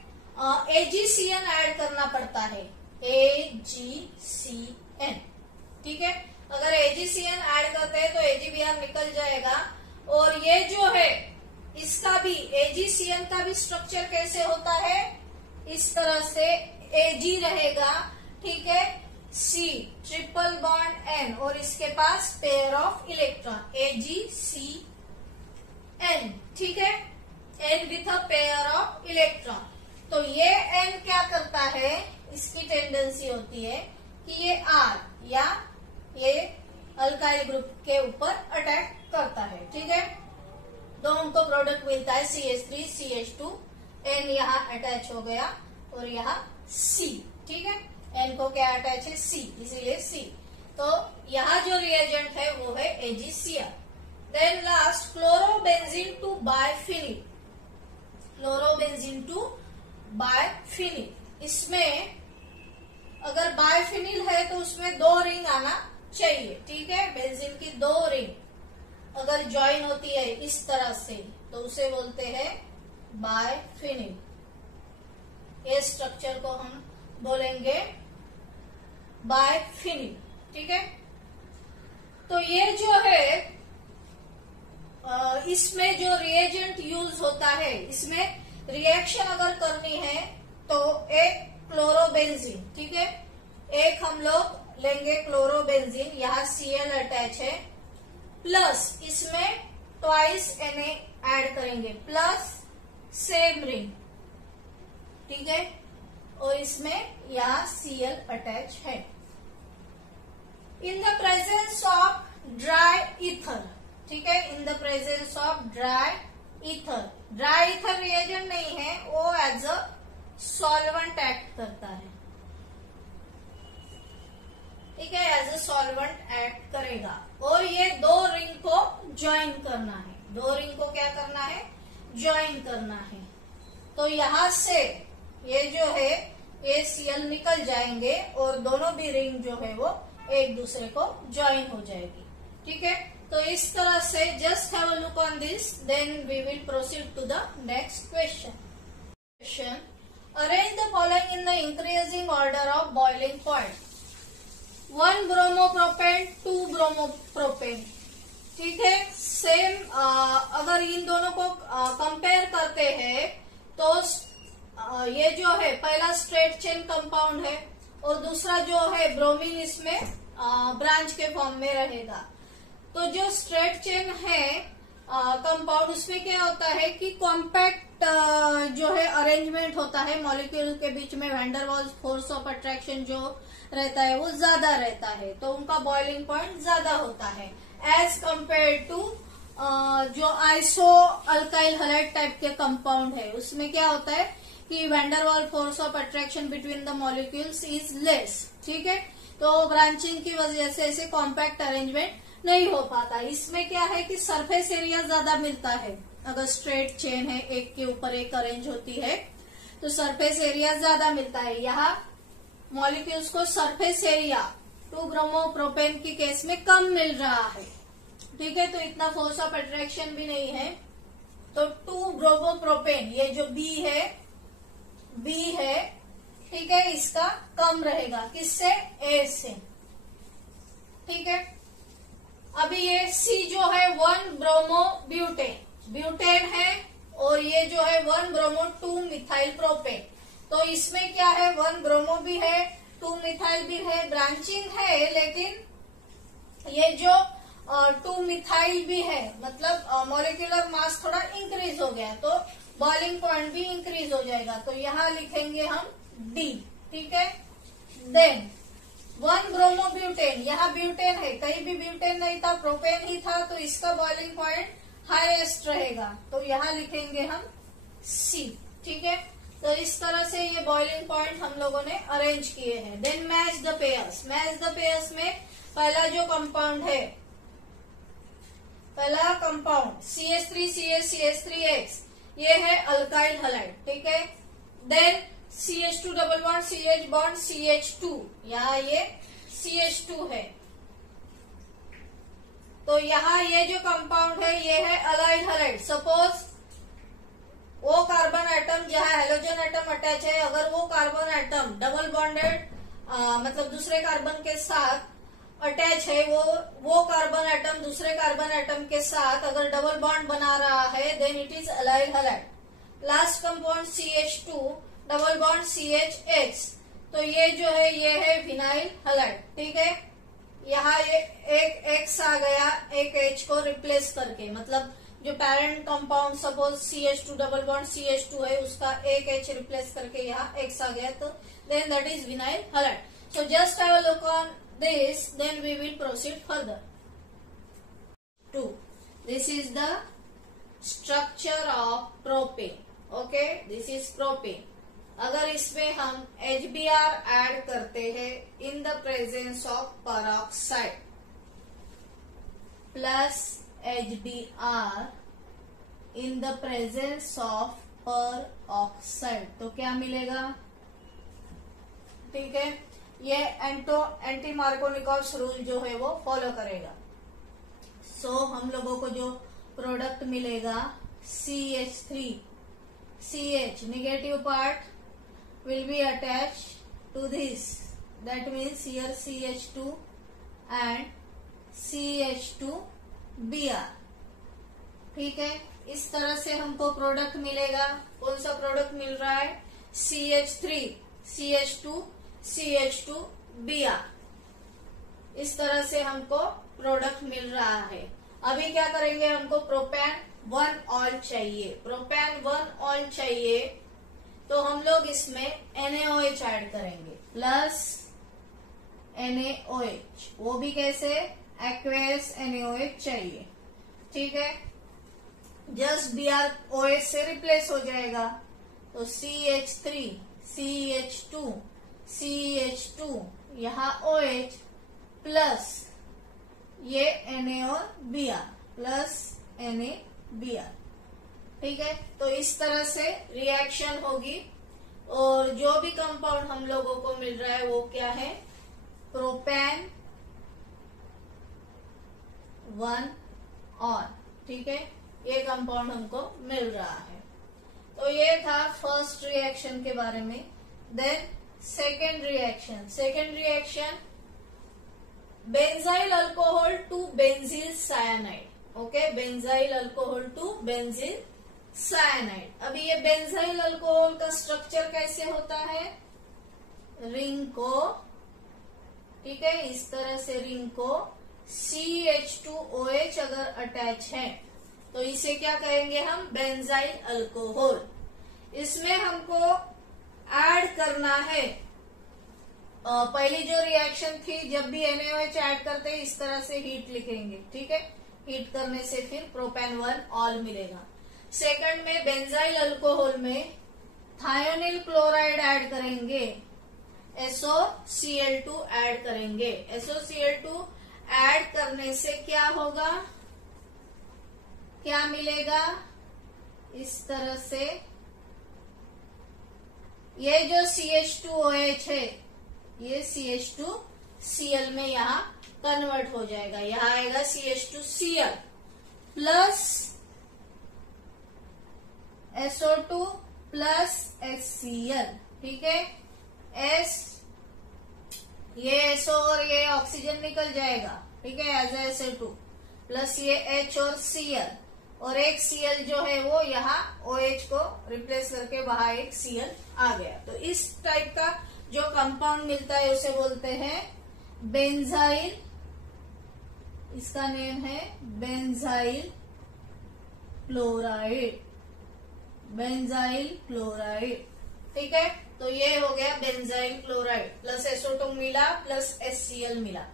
AgCN ऐड करना पड़ता है, AgCN. ठीक है, अगर AgCN ऐड करते हैं तो AgBr निकल जाएगा. और ये जो है इसका भी AgCN का भी स्ट्रक्चर कैसे होता है, इस तरह से Ag रहेगा. ठीक है, C ट्रिपल बॉन्ड N और इसके पास पेयर ऑफ इलेक्ट्रॉन AgCN. ठीक है, N with a pair of electron. तो ये N क्या करता है, इसकी टेंडेंसी होती है कि ये R या ये अल्काइल ग्रुप के ऊपर अटैक करता है. ठीक है, तो हमको प्रोडक्ट मिलता है CH3 CH2, N यहाँ अटैच हो गया और यहाँ C. ठीक है, N को क्या अटैच है, C, इसीलिए C. तो यहाँ जो रिएजेंट है वो है AgCl. Then last chlorobenzene to biphenyl. Chlorobenzene to biphenyl, इसमें अगर बायफिनिल है तो उसमें 2 रिंग आना चाहिए. ठीक है, बेंजीन की 2 रिंग अगर ज्वाइन होती है इस तरह से तो उसे बोलते हैं बायफिनिल. ये स्ट्रक्चर को हम बोलेंगे बाय फिनिल। ठीक है, तो ये जो है इसमें जो रिएजेंट यूज होता है, इसमें रिएक्शन अगर करनी है तो एक क्लोरोबेंजीन, ठीक है, एक हम लोग लेंगे क्लोरोबेंजीन, यहाँ Cl अटैच है, प्लस इसमें ट्वाइस Na ऐड करेंगे, प्लस सेम रिंग, ठीक है, और इसमें यहाँ Cl अटैच है। इन the presence of dry ether, ठीक है, इन the presence of dry ether, dry ether reagent नहीं है, वो एज अ सॉल्वेंट एक्ट करता है, ठीक है, एज अ सॉल्वेंट एक्ट करेगा, और ये दो रिंग को ज्वाइन करना है, दो रिंग को क्या करना है, ज्वाइन करना है। तो यहां से ये जो है ये Cl निकल जाएंगे और दोनों भी रिंग जो है वो एक दूसरे को ज्वाइन हो जाएगी। ठीक है, तो इस तरह से just have a look on this, then we will proceed to the next question. Arrange the following in the increasing order of boiling point. 1 bromopropane, 2 bromopropane, ठीक है, सेम अगर इन दोनों को कंपेयर करते हैं तो ये जो है पहला स्ट्रेट चेन कंपाउंड है और दूसरा जो है ब्रोमीन इसमें ब्रांच के फॉर्म में रहेगा। तो जो स्ट्रेट चेन है कंपाउंड, उसमें क्या होता है कि कॉम्पैक्ट जो है अरेंजमेंट होता है, मॉलिक्यूल के बीच में van der Waals force of attraction जो रहता है वो ज्यादा रहता है, तो उनका बॉइलिंग पॉइंट ज्यादा होता है एज कंपेयर टू जो आइसो अल्काइल हैलाइड टाइप के कंपाउंड है, उसमें क्या होता है कि van der Waals force of attraction between the molecules is less. ठीक है, तो ब्रांचिंग की वजह से ऐसे कॉम्पैक्ट अरेंजमेंट नहीं हो पाता। इसमें क्या है कि सरफेस एरिया ज्यादा मिलता है, अगर स्ट्रेट चेन है एक के ऊपर एक अरेंज होती है तो सरफेस एरिया ज्यादा मिलता है। यहाँ मॉलिक्यूल्स को सरफेस एरिया 2 ब्रोमोप्रोपेन की केस में कम मिल रहा है। ठीक है, तो इतना फोर्स ऑफ अट्रैक्शन भी नहीं है, तो 2 ब्रोमोप्रोपेन ये जो बी है, ठीक है, इसका कम रहेगा, किससे, ए से। ठीक है, अभी ये C जो है 1 ब्रोमोब्यूटेन, ब्यूटेन है, और ये जो है 1 ब्रोमो 2 मिथाइल प्रोपेन, तो इसमें क्या है 1 ब्रोमो भी है 2 मिथाइल भी है, ब्रांचिंग है, लेकिन ये जो 2 मिथाइल भी है, मतलब मॉलिक्यूलर मास थोड़ा इंक्रीज हो गया, तो बॉइलिंग पॉइंट भी इंक्रीज हो जाएगा, तो यहाँ लिखेंगे हम D। ठीक है, देन 1 ब्रोमोब्यूटेन, यहाँ ब्यूटेन है, कहीं भी ब्यूटेन नहीं था, प्रोपेन ही था, तो इसका बॉइलिंग पॉइंट हाईएस्ट रहेगा, तो यहाँ लिखेंगे हम C। ठीक है, तो इस तरह से ये बॉइलिंग पॉइंट हम लोगों ने अरेंज किए हैं। Then match the pairs, match the pairs में पहला जो कंपाउंड है, पहला कंपाउंड CH3CH3X, ये है अल्काइल हैलाइड। ठीक है, then CH2 double bond CH bond CH2, यहाँ ये CH2 है, तो यहाँ ये जो कंपाउंड है ये है अलाइल हैलाइड। सपोज वो कार्बन एटम जहाँ हेलोजन एटम अटैच है, अगर वो कार्बन एटम डबल बॉन्डेड मतलब दूसरे कार्बन के साथ अटैच है, वो कार्बन एटम दूसरे कार्बन एटम के साथ अगर डबल बॉन्ड बना रहा है, then it is allyl halide. Last compound CH2 double bond CHH, तो ये जो है ये है विनाइल हैलाइड। ठीक है, यहाँ ये एक X आ गया एक H को रिप्लेस करके, मतलब जो parent compound suppose CH2 double bond CH2 है, उसका एक H रिप्लेस करके यहाँ X आ गया, तो then that is vinyl halide. So just have a look on this, then we will proceed further. 2. This is the structure of propane. Okay, this is propane. अगर इसमें हम HBr ऐड करते हैं in the presence of peroxide plus HBr in the presence of peroxide, तो क्या मिलेगा? ठीक है, ये एंटी मार्कोनिकॉव्स रूल जो है वो फॉलो करेगा। सो हम लोगों को जो प्रोडक्ट मिलेगा CH3, CH negative part will be attach to this that means here CH2 and CH2Br. ठीक है, इस तरह से हमको प्रोडक्ट मिलेगा. कौन सा प्रोडक्ट मिल रहा है? CH3 CH2 CH2Br. इस तरह से हमको प्रोडक्ट मिल रहा है. अभी क्या करेंगे, हमको प्रोपेन 1 ऑल चाहिए. प्रोपेन 1 ऑल चाहिए तो हम लोग इसमें NaOH ऐड करेंगे प्लस NaOH. वो भी कैसे? एक्वेस NaOH चाहिए. ठीक है, जस्ट BrOH से रिप्लेस हो जाएगा. तो CH3 CH2 CH2 यहाँ OH प्लस ये Na और Br प्लस NaBr. ठीक है, तो इस तरह से रिएक्शन होगी. और जो भी कंपाउंड हम लोगों को मिल रहा है वो क्या है? Propane 1 all. ठीक है, ये कंपाउंड हमको मिल रहा है. तो ये था फर्स्ट रिएक्शन के बारे में. Then second reaction benzyl alcohol to benzyl cyanide. Okay, benzyl alcohol to benzyl cyanide. अभी ये बेंजाइल अल्कोहल का स्ट्रक्चर कैसे होता है? रिंग को, ठीक है, इस तरह से रिंग को CH2OH अगर अटैच है तो इसे क्या कहेंगे हम? Benzyl alcohol. इसमें हमको ऐड करना है. पहली जो रिएक्शन थी, जब भी NaOH ऐड करते हैं इस तरह से हीट लिखेंगे. ठीक है, हीट करने से फिर प्रोपेन 1 ऑल मिलेगा. सेकंड में बेंजाइल अल्कोहल में थायोनिल क्लोराइड ऐड करेंगे, SOCl2 ऐड करेंगे. SOCl2 ऐड करने से क्या होगा, क्या मिलेगा? इस तरह से ये जो CH2OH है ये CH2Cl में यहाँ कन्वर्ट हो जाएगा. यहाँ आएगा CH2Cl plus SO2 plus HCl. ठीक है, S ये SO और ये ऑक्सीजन निकल जाएगा. ठीक है, एज SO2 प्लस ये H और Cl और एक Cl जो है वो यहाँ OH को रिप्लेस करके वहां एक Cl आ गया. तो इस टाइप का जो कंपाउंड मिलता है उसे बोलते हैं बेंजाइल. इसका नेम है बेंजाइल क्लोराइड. Benzyl chloride. ठीक है, तो ये हो गया बेंजाइल क्लोराइड. प्लस SO2 मिला प्लस HCl मिला.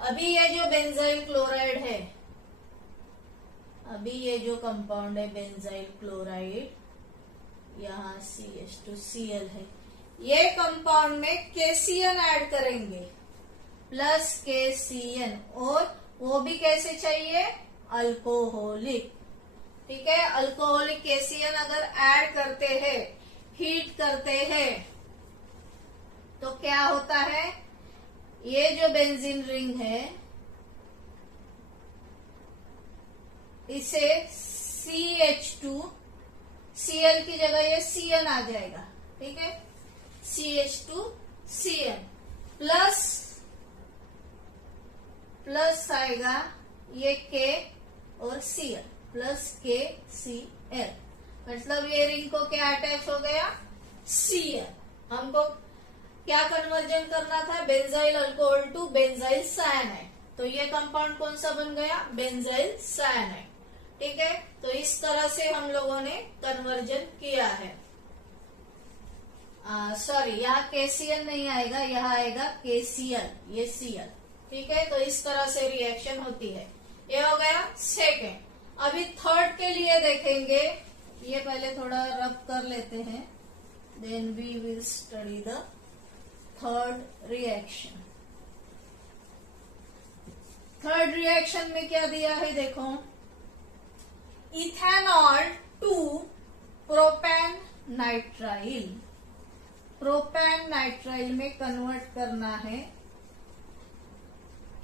अभी ये जो बेंजाइल क्लोराइड है, अभी ये जो कंपाउंड है बेंजाइल क्लोराइड, यहाँ CH2Cl है. ये कंपाउंड में KCN ऐड करेंगे प्लस KCN. और वो भी कैसे चाहिए? अल्कोहलिक. ठीक है, अल्कोहलिक KCN अगर ऐड करते हैं, हीट करते हैं, तो क्या होता है? ये जो बेंजीन रिंग है इसे CH2 Cl की जगह ये Cn आ जाएगा. ठीक है, CH2Cn प्लस आएगा ये K और Cl प्लस KCl. मतलब ये रिंग को क्या अटैच हो गया? Cl. हमको क्या कन्वर्जन करना था? Benzyl alcohol to benzyl cyanide. तो ये कंपाउंड कौन सा बन गया? Benzyl cyanide. ठीक है, तो इस तरह से हम लोगों ने कन्वर्जन किया है. सॉरी, यहाँ KCl नहीं आएगा, यहाँ आएगा KCl. ये Cl. ठीक है, तो इस तरह से रिएक्शन होती है. ये हो गया सेकेंड. अभी थर्ड के लिए देखेंगे. ये पहले थोड़ा रब कर लेते हैं, then we will study the third reaction. Third reaction में क्या दिया है देखो, ethanol to propane nitrile. Propane nitrile में कन्वर्ट करना है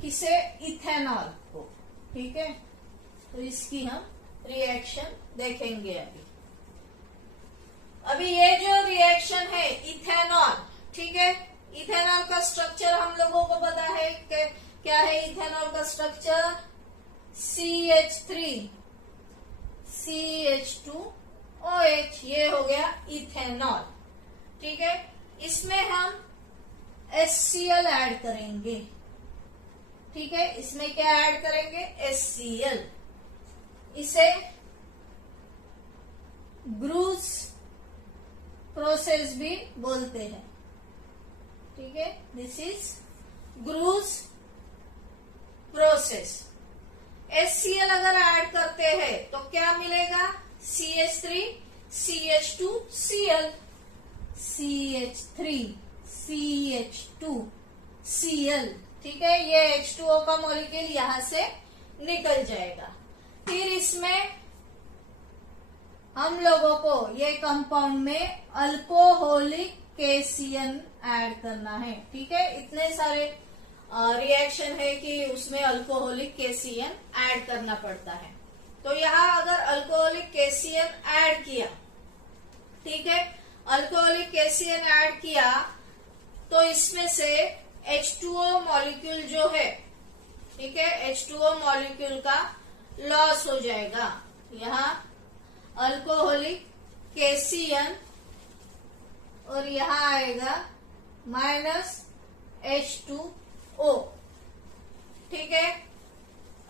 किसे? इथेनॉल को. ठीक है, तो इसकी हम रिएक्शन देखेंगे. अभी ये जो रिएक्शन है इथेनॉल, ठीक है, इथेनॉल का स्ट्रक्चर हम लोगों को पता है कि क्या है इथेनॉल का स्ट्रक्चर, CH3 CH2OH, ये हो गया इथेनॉल। ठीक है, इसमें हम HCl ऐड करेंगे। ठीक है, इसमें क्या ऐड करेंगे, HCl। इसे ग्रूस प्रोसेस भी बोलते हैं। ठीक है, this is gross process. HCl अगर ऐड करते हैं तो क्या मिलेगा, CH3 CH2Cl, CH3 CH2Cl। ठीक है, ये H2O का मॉलिक्यूल यहां से निकल जाएगा। फिर इसमें हम लोगों को ये कंपाउंड में अल्कोहलिक केसियन ऐड करना है। ठीक है, इतने सारे रिएक्शन है कि उसमें अल्कोहलिक केसियन ऐड करना पड़ता है। तो यहाँ अगर अल्कोहलिक केसियन ऐड किया, ठीक है, अल्कोहलिक केसियन ऐड किया तो इसमें से H2O मॉलिक्यूल जो है, ठीक है, H2O मॉलिक्यूल का लॉस हो जाएगा। यहाँ अल्कोहलिक केसियन और यहाँ आएगा -H2O। ठीक है,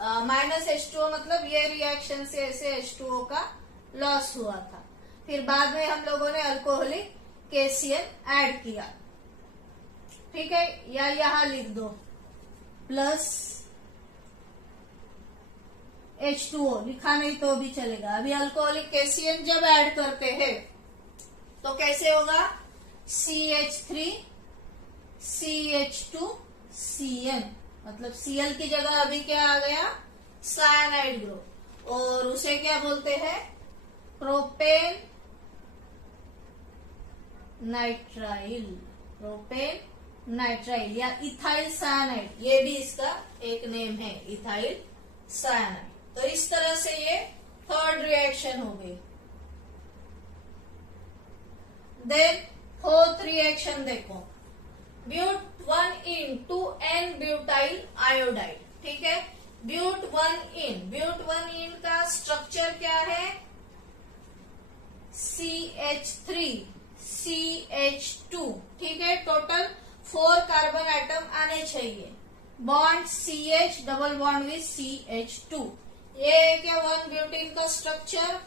-H2O मतलब ये रिएक्शन से ऐसे H2O का लॉस हुआ था। फिर बाद में हम लोगों ने अल्कोहलिक केसियन ऐड किया। ठीक है, या यहां लिख दो प्लस H2O, लिखा नहीं तो भी चलेगा। अभी अल्कोहलिक केसियन जब ऐड करते हैं तो कैसे होगा, CH3 CH2Cn, मतलब Cl की जगह अभी क्या आ गया, साइनाइड ग्रुप, और उसे क्या बोलते हैं, प्रोपेन नाइट्राइल, प्रोपेन नाइट्राइल या इथाइल साइनाइड, ये भी इसका एक नेम है, इथाइल साइनाइड। तो इस तरह से ये थर्ड रिएक्शन हो गई। देन फोर्थ रिएक्शन देखो, But1 to N-ब्यूटाइल आयोडाइड। ठीक है, But1 का स्ट्रक्चर क्या है, CH3 CH2। ठीक है, टोटल 4 कार्बन एटम आने चाहिए। Bond CH double bond with CH2। ये क्या 1 ब्यूटीन का structure,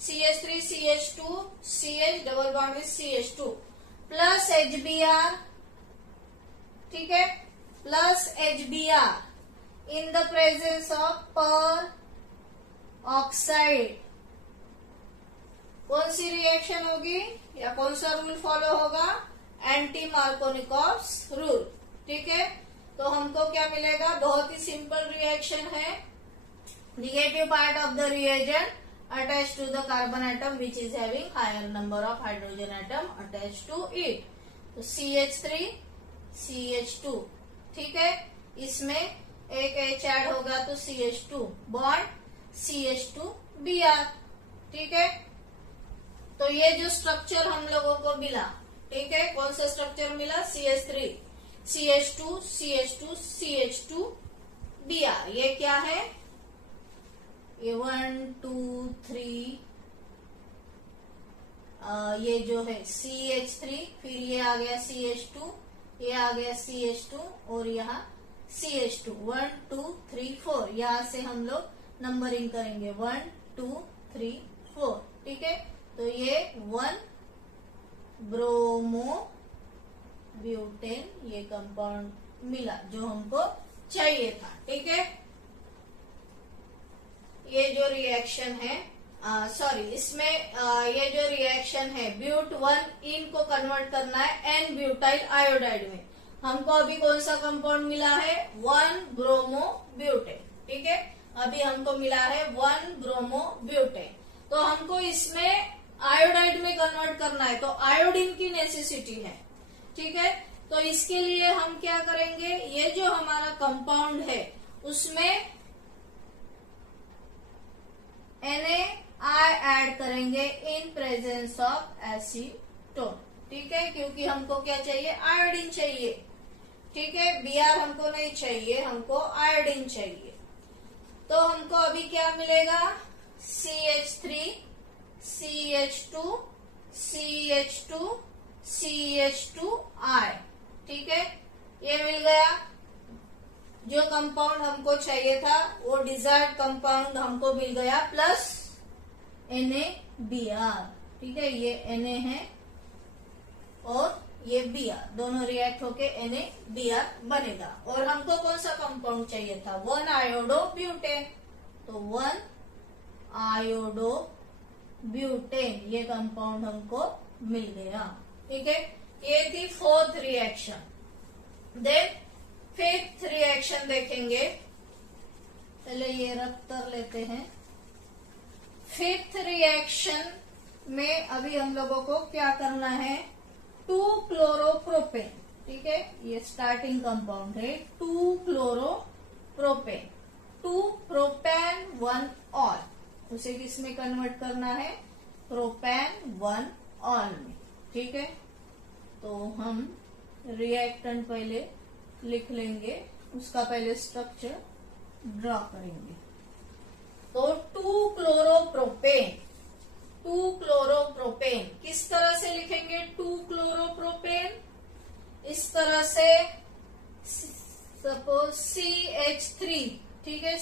CH3 CH2 CH double bond with CH2 plus HBr। ठीक है, plus HBr in the presence of पर ऑक्साइड। कौन सी रिएक्शन होगी या कौन सा रूल फॉलो होगा, एंटी मार्कोनिकॉव्स रूल। ठीक है, तो हमको क्या मिलेगा, बहुत ही सिंपल रिएक्शन है। Negative part of the reagent attached to the carbon atom which is having higher number of hydrogen atom attached to it। तो CH3 CH2। ठीक है, इसमें एक H ऐड होगा तो CH2 बॉन्ड CH2Br। ठीक है, तो ये जो स्ट्रक्चर हम लोगों को मिला, ठीक है, कौन सा स्ट्रक्चर मिला, CH3 CH2 CH2 CH2Br। ये क्या है, ये 1 2 3, ये जो है CH3, फिर ये आ गया CH2, ये आ गया CH2 और यहाँ CH2, 1 2 3 4। यहाँ से हम लोग नंबरिंग करेंगे 1 2 3 4। ठीक है, तो ये 1 ब्रोमो ब्यूटेन ये कंपाउंड मिला जो हमको चाहिए था। ठीक है, ये जो रिएक्शन है, इसमें ये जो रिएक्शन है But1 को कन्वर्ट करना है N ब्यूटाइल आयोडाइड में। हमको अभी कौन सा कंपाउंड मिला है, 1 ब्रोमो ब्यूटेन। ठीक है, अभी हमको मिला है 1 ब्रोमो ब्यूटेन। तो हमको इसमें आयोडाइड में कन्वर्ट करना है, तो आयोडीन की नेसेसिटी है। ठीक है, तो इसके लिए हम क्या करेंगे, ये जो हमारा कंपाउंड है उसमें NaI ऐड करेंगे इन प्रेजेंस ऑफ एसीटोन। ठीक है, क्योंकि हमको क्या चाहिए, आयोडीन चाहिए। ठीक है, Br हमको नहीं चाहिए, हमको आयोडीन चाहिए। तो हमको अभी क्या मिलेगा, CH3 CH2 CH2 CH2I। ठीक है, ये मिल गया। जो कंपाउंड हमको चाहिए था वो डिजायर्ड कंपाउंड हमको मिल गया, प्लस NaBr। ठीक है, ये Na है और ये Br, दोनों रिएक्ट होके NaBr बनेगा। और हमको कौन सा कंपाउंड चाहिए था, 1 आयोडो ब्यूटेन। तो 1 आयोडो ब्यूटेन ये कंपाउंड हमको मिल गया। ठीक है, ये थी fourth reaction. Then fifth reaction देखेंगे। पहले ये रब कर लेते हैं। फिफ्थ रिएक्शन में अभी हम लोगों को क्या करना है, 2 क्लोरोप्रोपेन। ठीक है, ये स्टार्टिंग कंपाउंड है, 2 क्लोरोप्रोपेन, 2 प्रोपेन 1 ऑल। उसे किस में कन्वर्ट करना है, प्रोपेन 1 ऑल में। ठीक है, तो हम रिएक्टेंट पहले लिख लेंगे, उसका पहले स्ट्रक्चर ड्रॉ करेंगे। तो 2 क्लोरोप्रोपेन, 2 क्लोरोप्रोपेन किस तरह से लिखेंगे, 2 क्लोरोप्रोपेन इस तरह से, सपोज CH3। ठीक है,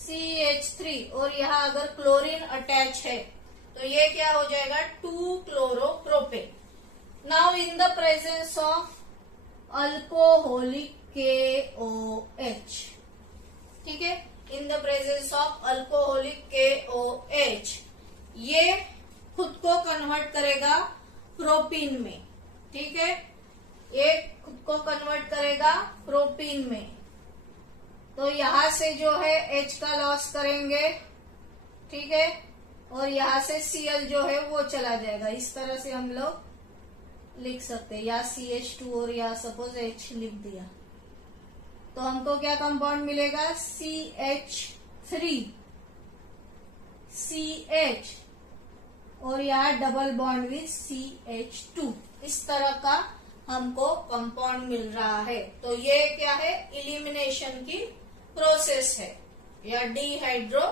CH3 और यहाँ अगर क्लोरीन अटैच है तो ये क्या हो जाएगा, 2 chloropropane. Now in the presence of alcoholic KOH। ठीक है, इन the presence of alcoholic KOH ये खुद को कन्वर्ट करेगा प्रोपीन में। ठीक है, ये खुद को कन्वर्ट करेगा प्रोपीन में। तो यहां से जो है H का लॉस करेंगे। ठीक है, और यहां से Cl जो है वो चला जाएगा। इस तरह से हम लोग लिख सकते हैं, या CH2 और या सपोज H लिख दिया तो हमको क्या कंपाउंड मिलेगा, CH3 CH और यहाँ डबल बॉन्ड विथ CH2। इस तरह का हमको कंपाउंड मिल रहा है। तो ये क्या है, इलिमिनेशन की प्रोसेस है या डिहाइड्रो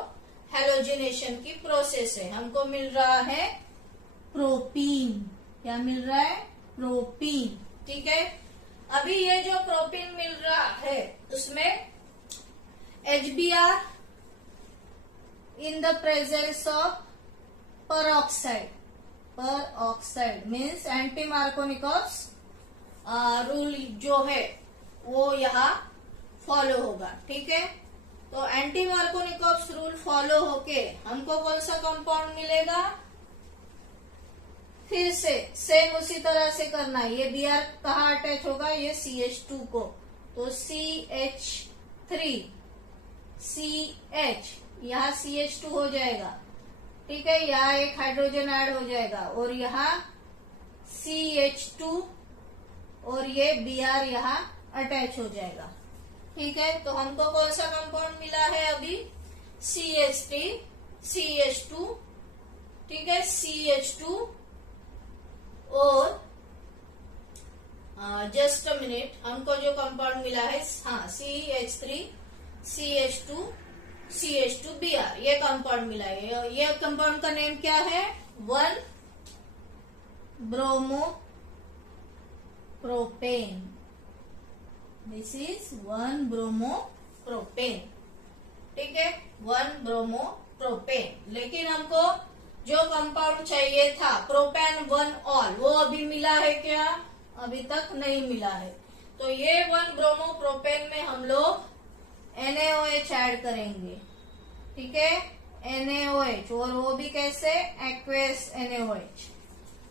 हेलोजिनेशन की प्रोसेस है। हमको मिल रहा है प्रोपीन। क्या मिल रहा है, प्रोपीन। ठीक है, अभी ये जो प्रोपीन मिल रहा है उसमें HBr in the presence of peroxide, peroxide means anti Markovnikov rule जो है वो यहाँ फॉलो होगा। ठीक है, तो एंटी मार्कोनिकॉस रूल फॉलो होके हमको कौन सा कंपाउंड मिलेगा, फिर से सेम उसी तरह से करना है। ये Br कहाँ अटैच होगा, ये CH2 को, तो CH3 CH, यहाँ CH2 हो जाएगा। ठीक है, यहाँ एक हाइड्रोजन ऐड हो जाएगा और यहाँ CH2 और ये Br यहाँ अटैच हो जाएगा। ठीक है, तो हमको कौन सा कंपाउंड मिला है अभी, CH3 CH2। ठीक है, CH2 और जस्ट अ मिनट, हमको जो कंपाउंड मिला है, हाँ CH3 CH2 CH2 Br ये कंपाउंड मिला है। ये कंपाउंड का नेम क्या है, 1 bromo propane. This is 1 bromo propane. ठीक है, 1 ब्रोमो प्रोपेन। लेकिन हमको जो कंपाउंड चाहिए था प्रोपेन 1 ऑल, वो अभी मिला है क्या, अभी तक नहीं मिला है। तो ये 1 ब्रोमो प्रोपेन में हम लोग NaOH ऐड करेंगे। ठीक है, NaOH, और वो भी कैसे, aqueous NaOH,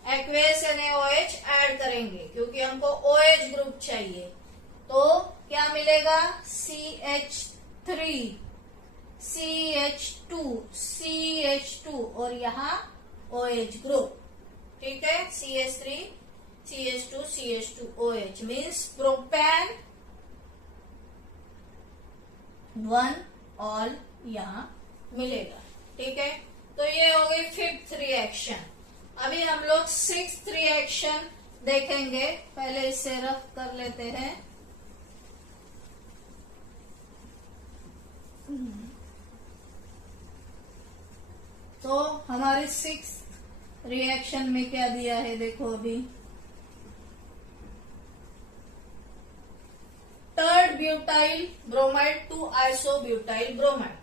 aqueous NaOH add करेंगे क्योंकि हमको OH ग्रुप चाहिए। तो क्या मिलेगा, CH3 CH2 CH2 और यहाँ OH ग्रुप। ठीक है, CH3 CH2 CH2 OH means propane 1 all यहाँ मिलेगा। ठीक है, तो ये हो गई फिफ्थ रिएक्शन। अभी हम लोग 6th रिएक्शन देखेंगे। पहले इसे रफ कर लेते हैं। तो हमारे 6th रिएक्शन में क्या दिया है देखो अभी। Tert butyl bromide to isobutyl bromide.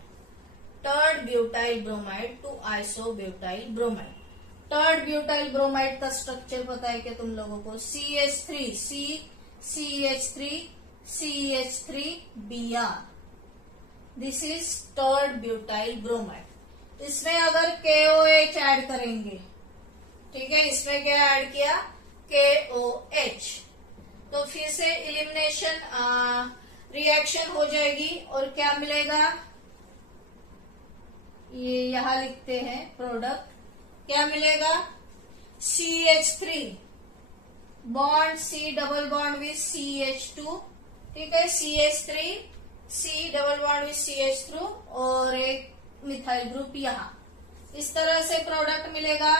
Tert butyl bromide to isobutyl bromide. Tert butyl bromide का स्ट्रक्चर पता है क्या तुम लोगों को? CH3 CH3 CH3 Br। This is टर्ड butyl bromide. इसमें अगर KOH ऐड करेंगे, ठीक है, इसमें क्या ऐड किया? KOH, तो फिर से इलिमिनेशन रिएक्शन हो जाएगी और क्या मिलेगा? ये यहां लिखते हैं प्रोडक्ट। क्या मिलेगा? CH3 bond C double bond with CH2, ठीक है, CH3 C double bond with CH2 और एक मिथाइल ग्रुप यहाँ। इस तरह से प्रोडक्ट मिलेगा,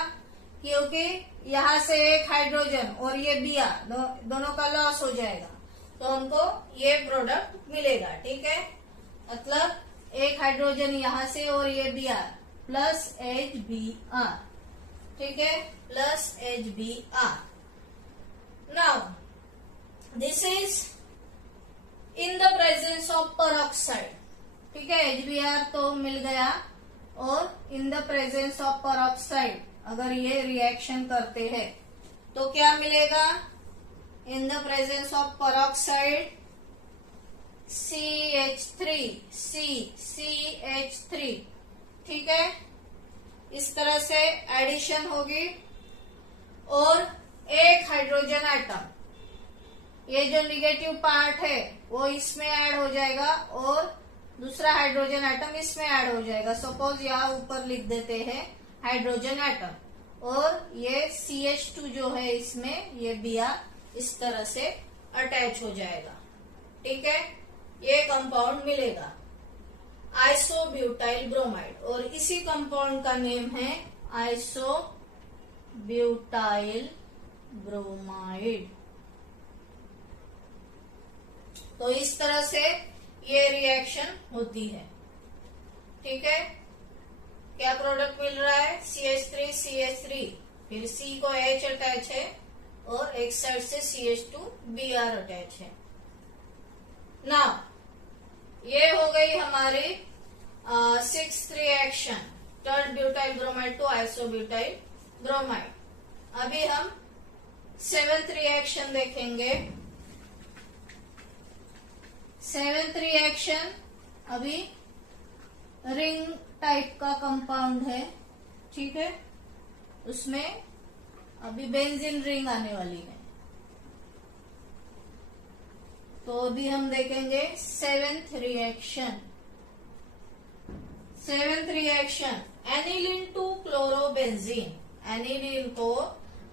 क्योंकि यहाँ से एक हाइड्रोजन और ये Br दोनों का लॉस हो जाएगा, तो हमको ये प्रोडक्ट मिलेगा। ठीक है, मतलब एक हाइड्रोजन यहाँ से और ये Br प्लस HBr, ठीक है, plus HBr। Now this is in the presence of peroxide, ठीक है, HBr तो मिल गया, और इन द प्रेजेंस ऑफ पेरोक्साइड अगर ये रिएक्शन करते हैं तो क्या मिलेगा? इन the presence of peroxide CH3, ठीक है, इस तरह से एडिशन होगी और एक हाइड्रोजन एटम, ये जो निगेटिव पार्ट है वो इसमें ऐड हो जाएगा और दूसरा हाइड्रोजन एटम इसमें ऐड हो जाएगा। सपोज यहाँ ऊपर लिख देते हैं हाइड्रोजन एटम, और ये CH2 जो है इसमें ये Br इस तरह से अटैच हो जाएगा। ठीक है, ये कंपाउंड मिलेगा आइसोब्यूटाइल ब्रोमाइड, और इसी कंपाउंड का नेम है आइसोब्यूटाइल ब्रोमाइड। तो इस तरह से ये रिएक्शन होती है। ठीक है, क्या प्रोडक्ट मिल रहा है? CH3, फिर C को H अटैच है और एक साइड से CH2 Br अटैच है। नाउ ये हो गई हमारी 6th reaction, tert butyl bromide to isobutyl bromide. अभी हम 7th रिएक्शन देखेंगे। 7th रिएक्शन अभी रिंग टाइप का कंपाउंड है, ठीक है, उसमें अभी बेंजीन रिंग आने वाली है। तो अभी हम देखेंगे 7th reaction. 7th reaction aniline to chlorobenzene. Aniline को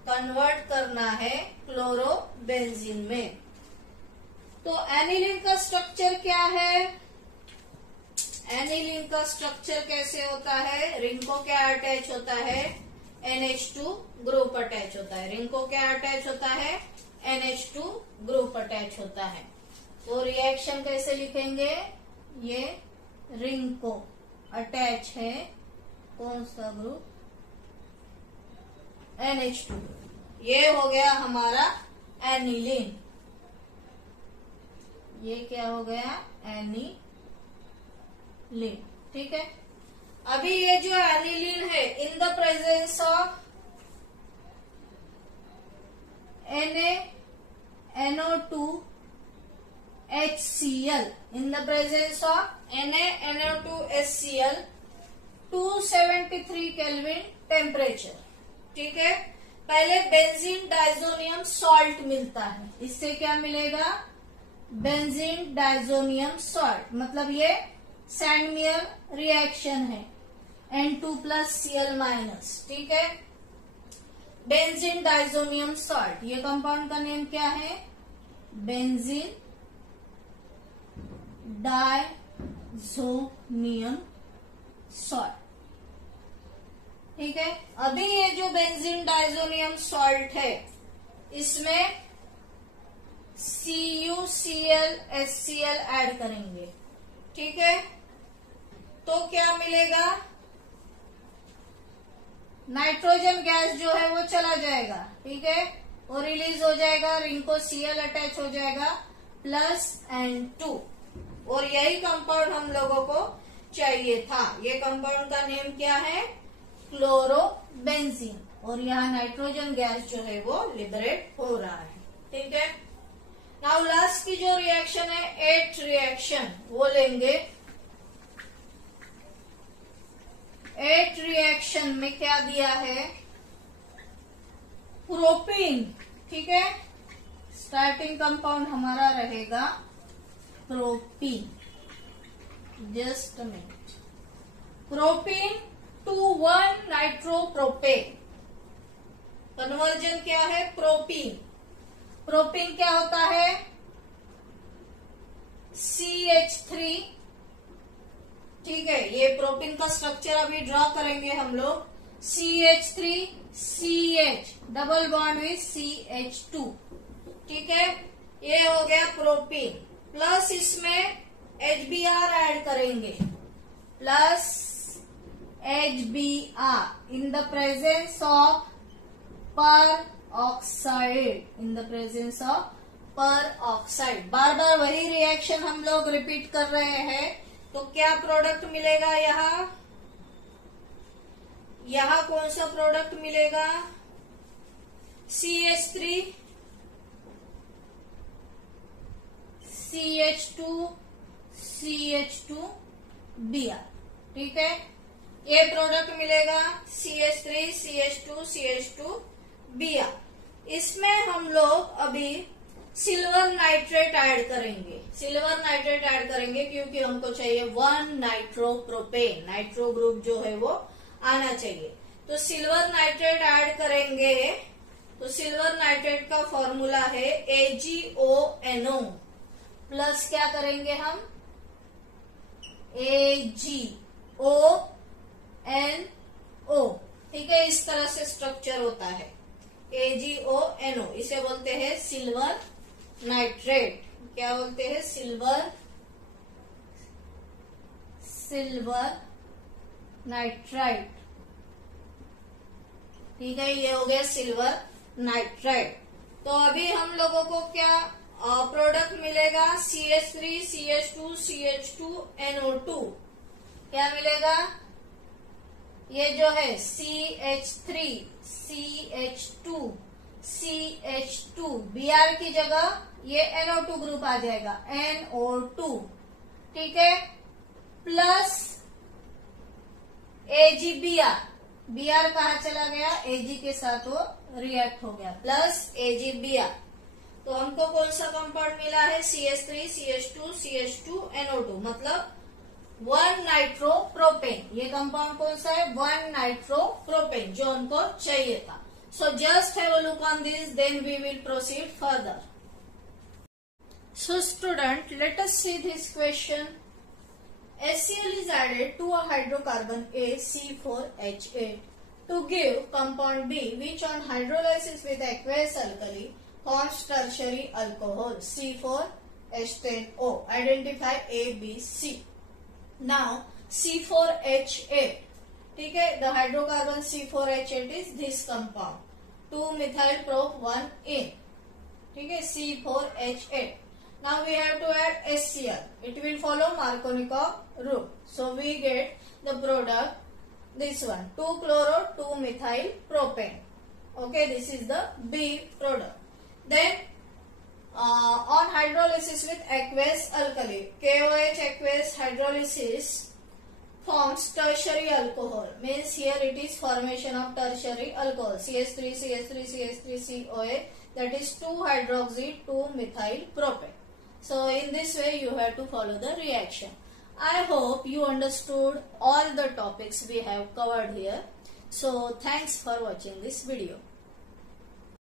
कन्वर्ट करना है क्लोरोबेंजीन में। तो एनिलीन का स्ट्रक्चर क्या है? एनिलीन का स्ट्रक्चर कैसे होता है? रिंग को क्या अटैच होता है? NH2 ग्रुप अटैच होता है। रिंग को क्या अटैच होता है? NH2 ग्रुप अटैच होता है। तो रिएक्शन कैसे लिखेंगे? ये रिंग को अटैच है कौन सा ग्रुप? NH2। ये हो गया हमारा एनिलीन। ये क्या हो गया? एनिलीन। ठीक है, अभी ये जो एनिलीन है इन the presence of NaNO2 HCl, in the presence of NaNO2 HCl 273 kelvin temperature. ठीक है, पहले बेंजीन डाइजोनियम सॉल्ट मिलता है। इससे क्या मिलेगा? बेंजीन डाइजोनियम सॉल्ट, मतलब ये सैंडमियर रिएक्शन है, N2 प्लस Cl माइनस। ठीक है, बेंजीन डाइजोनियम सॉल्ट, ये कंपाउंड का नेम क्या है? Benzene diazonium salt. ठीक है। अभी ये जो बेंजीन डाइजोनियम सॉल्ट है इसमें CuCl HCl ऐड करेंगे, ठीक है। तो क्या मिलेगा, नाइट्रोजन गैस जो है वो चला जाएगा, ठीक है, और रिलीज हो जाएगा, रिंग को Cl अटैच हो जाएगा प्लस N2, और यही कंपाउंड हम लोगों को चाहिए था। ये कंपाउंड का नेम क्या है, क्लोरोबेंजीन, और यहाँ नाइट्रोजन गैस जो है वो लिबरेट हो रहा है, ठीक है। नाउ लास्ट की जो रिएक्शन है 8th रिएक्शन वो लेंगे। 8th रिएक्शन में क्या दिया है, प्रोपीन, ठीक है। स्टार्टिंग कंपाउंड हमारा रहेगा propene, just a minute, propene to 1 nitropropane, conversion क्या है, प्रोपीन। प्रोपीन क्या होता है, CH3, ठीक है। ये प्रोपीन का स्ट्रक्चर अभी ड्रॉ करेंगे हम लोग, CH3 CH double bond with CH2, ठीक है। ये हो गया प्रोपीन, प्लस इसमें HBr ऐड करेंगे, plus HBr in the presence of peroxide, in the presence of peroxide. बार बार वही रिएक्शन हम लोग रिपीट कर रहे हैं, तो क्या प्रोडक्ट मिलेगा, यहाँ कौन सा प्रोडक्ट मिलेगा, CH3 CH2 CH2Br, ठीक है। ये प्रोडक्ट मिलेगा CH3 CH2 CH2Br। इसमें हम लोग अभी सिल्वर नाइट्रेट ऐड करेंगे, सिल्वर नाइट्रेट ऐड करेंगे क्योंकि हमको चाहिए 1 नाइट्रोप्रोपेन, नाइट्रो ग्रुप जो है वो आना चाहिए। तो सिल्वर नाइट्रेट ऐड करेंगे, तो सिल्वर नाइट्रेट का फॉर्मूला है AgONO प्लस क्या करेंगे हम, AgONO, ठीक है। इस तरह से स्ट्रक्चर होता है AgONO, इसे बोलते हैं सिल्वर नाइट्रेट। क्या बोलते हैं, सिल्वर नाइट्राइट, ठीक है। ये हो गया सिल्वर नाइट्राइट। तो अभी हम लोगों को क्या प्रोडक्ट मिलेगा, CH3 CH2 CH2NO2, क्या मिलेगा, ये जो है CH3 CH2 CH2 Br की जगह ये NO2 ग्रुप आ जाएगा, NO2, ठीक है, प्लस AgBr, Br कहाँ चला गया, Ag के साथ वो रिएक्ट हो गया, प्लस AgBr। तो हमको कौन सा कंपाउंड मिला है, CH3 CH2 CH2NO2, मतलब 1 नाइट्रोप्रोपेन। ये कंपाउंड कौन सा है, 1 नाइट्रोप्रोपेन, जो हमको चाहिए था। So just have a look on this, then we will proceed further. So student, let us see this question. HCl is added to a hydrocarbon A C4H8 to give compound B, which on hydrolysis with aqueous alkali forms tertiary alcohol C4H10O. Identify A, B, C. Now C4H8, ठीक है, the hydrocarbon C4H8 is this compound, 2-methyl prop 1A, ठीक है, C4H8. Now we have to add HCl. It will follow Markovnikov rule. So we get the product, this one, 2-chloro-2-methyl propane. Okay, this is the B product. Then on hydrolysis with aqueous alkali, KOH aqueous hydrolysis forms tertiary alcohol. Means here it is formation of tertiary alcohol, CH3 CH3 CH3 COH, that is 2-hydroxy 2-methyl propane. So in this way you have to follow the reaction. I hope you understood all the topics we have covered here. So thanks for watching this video.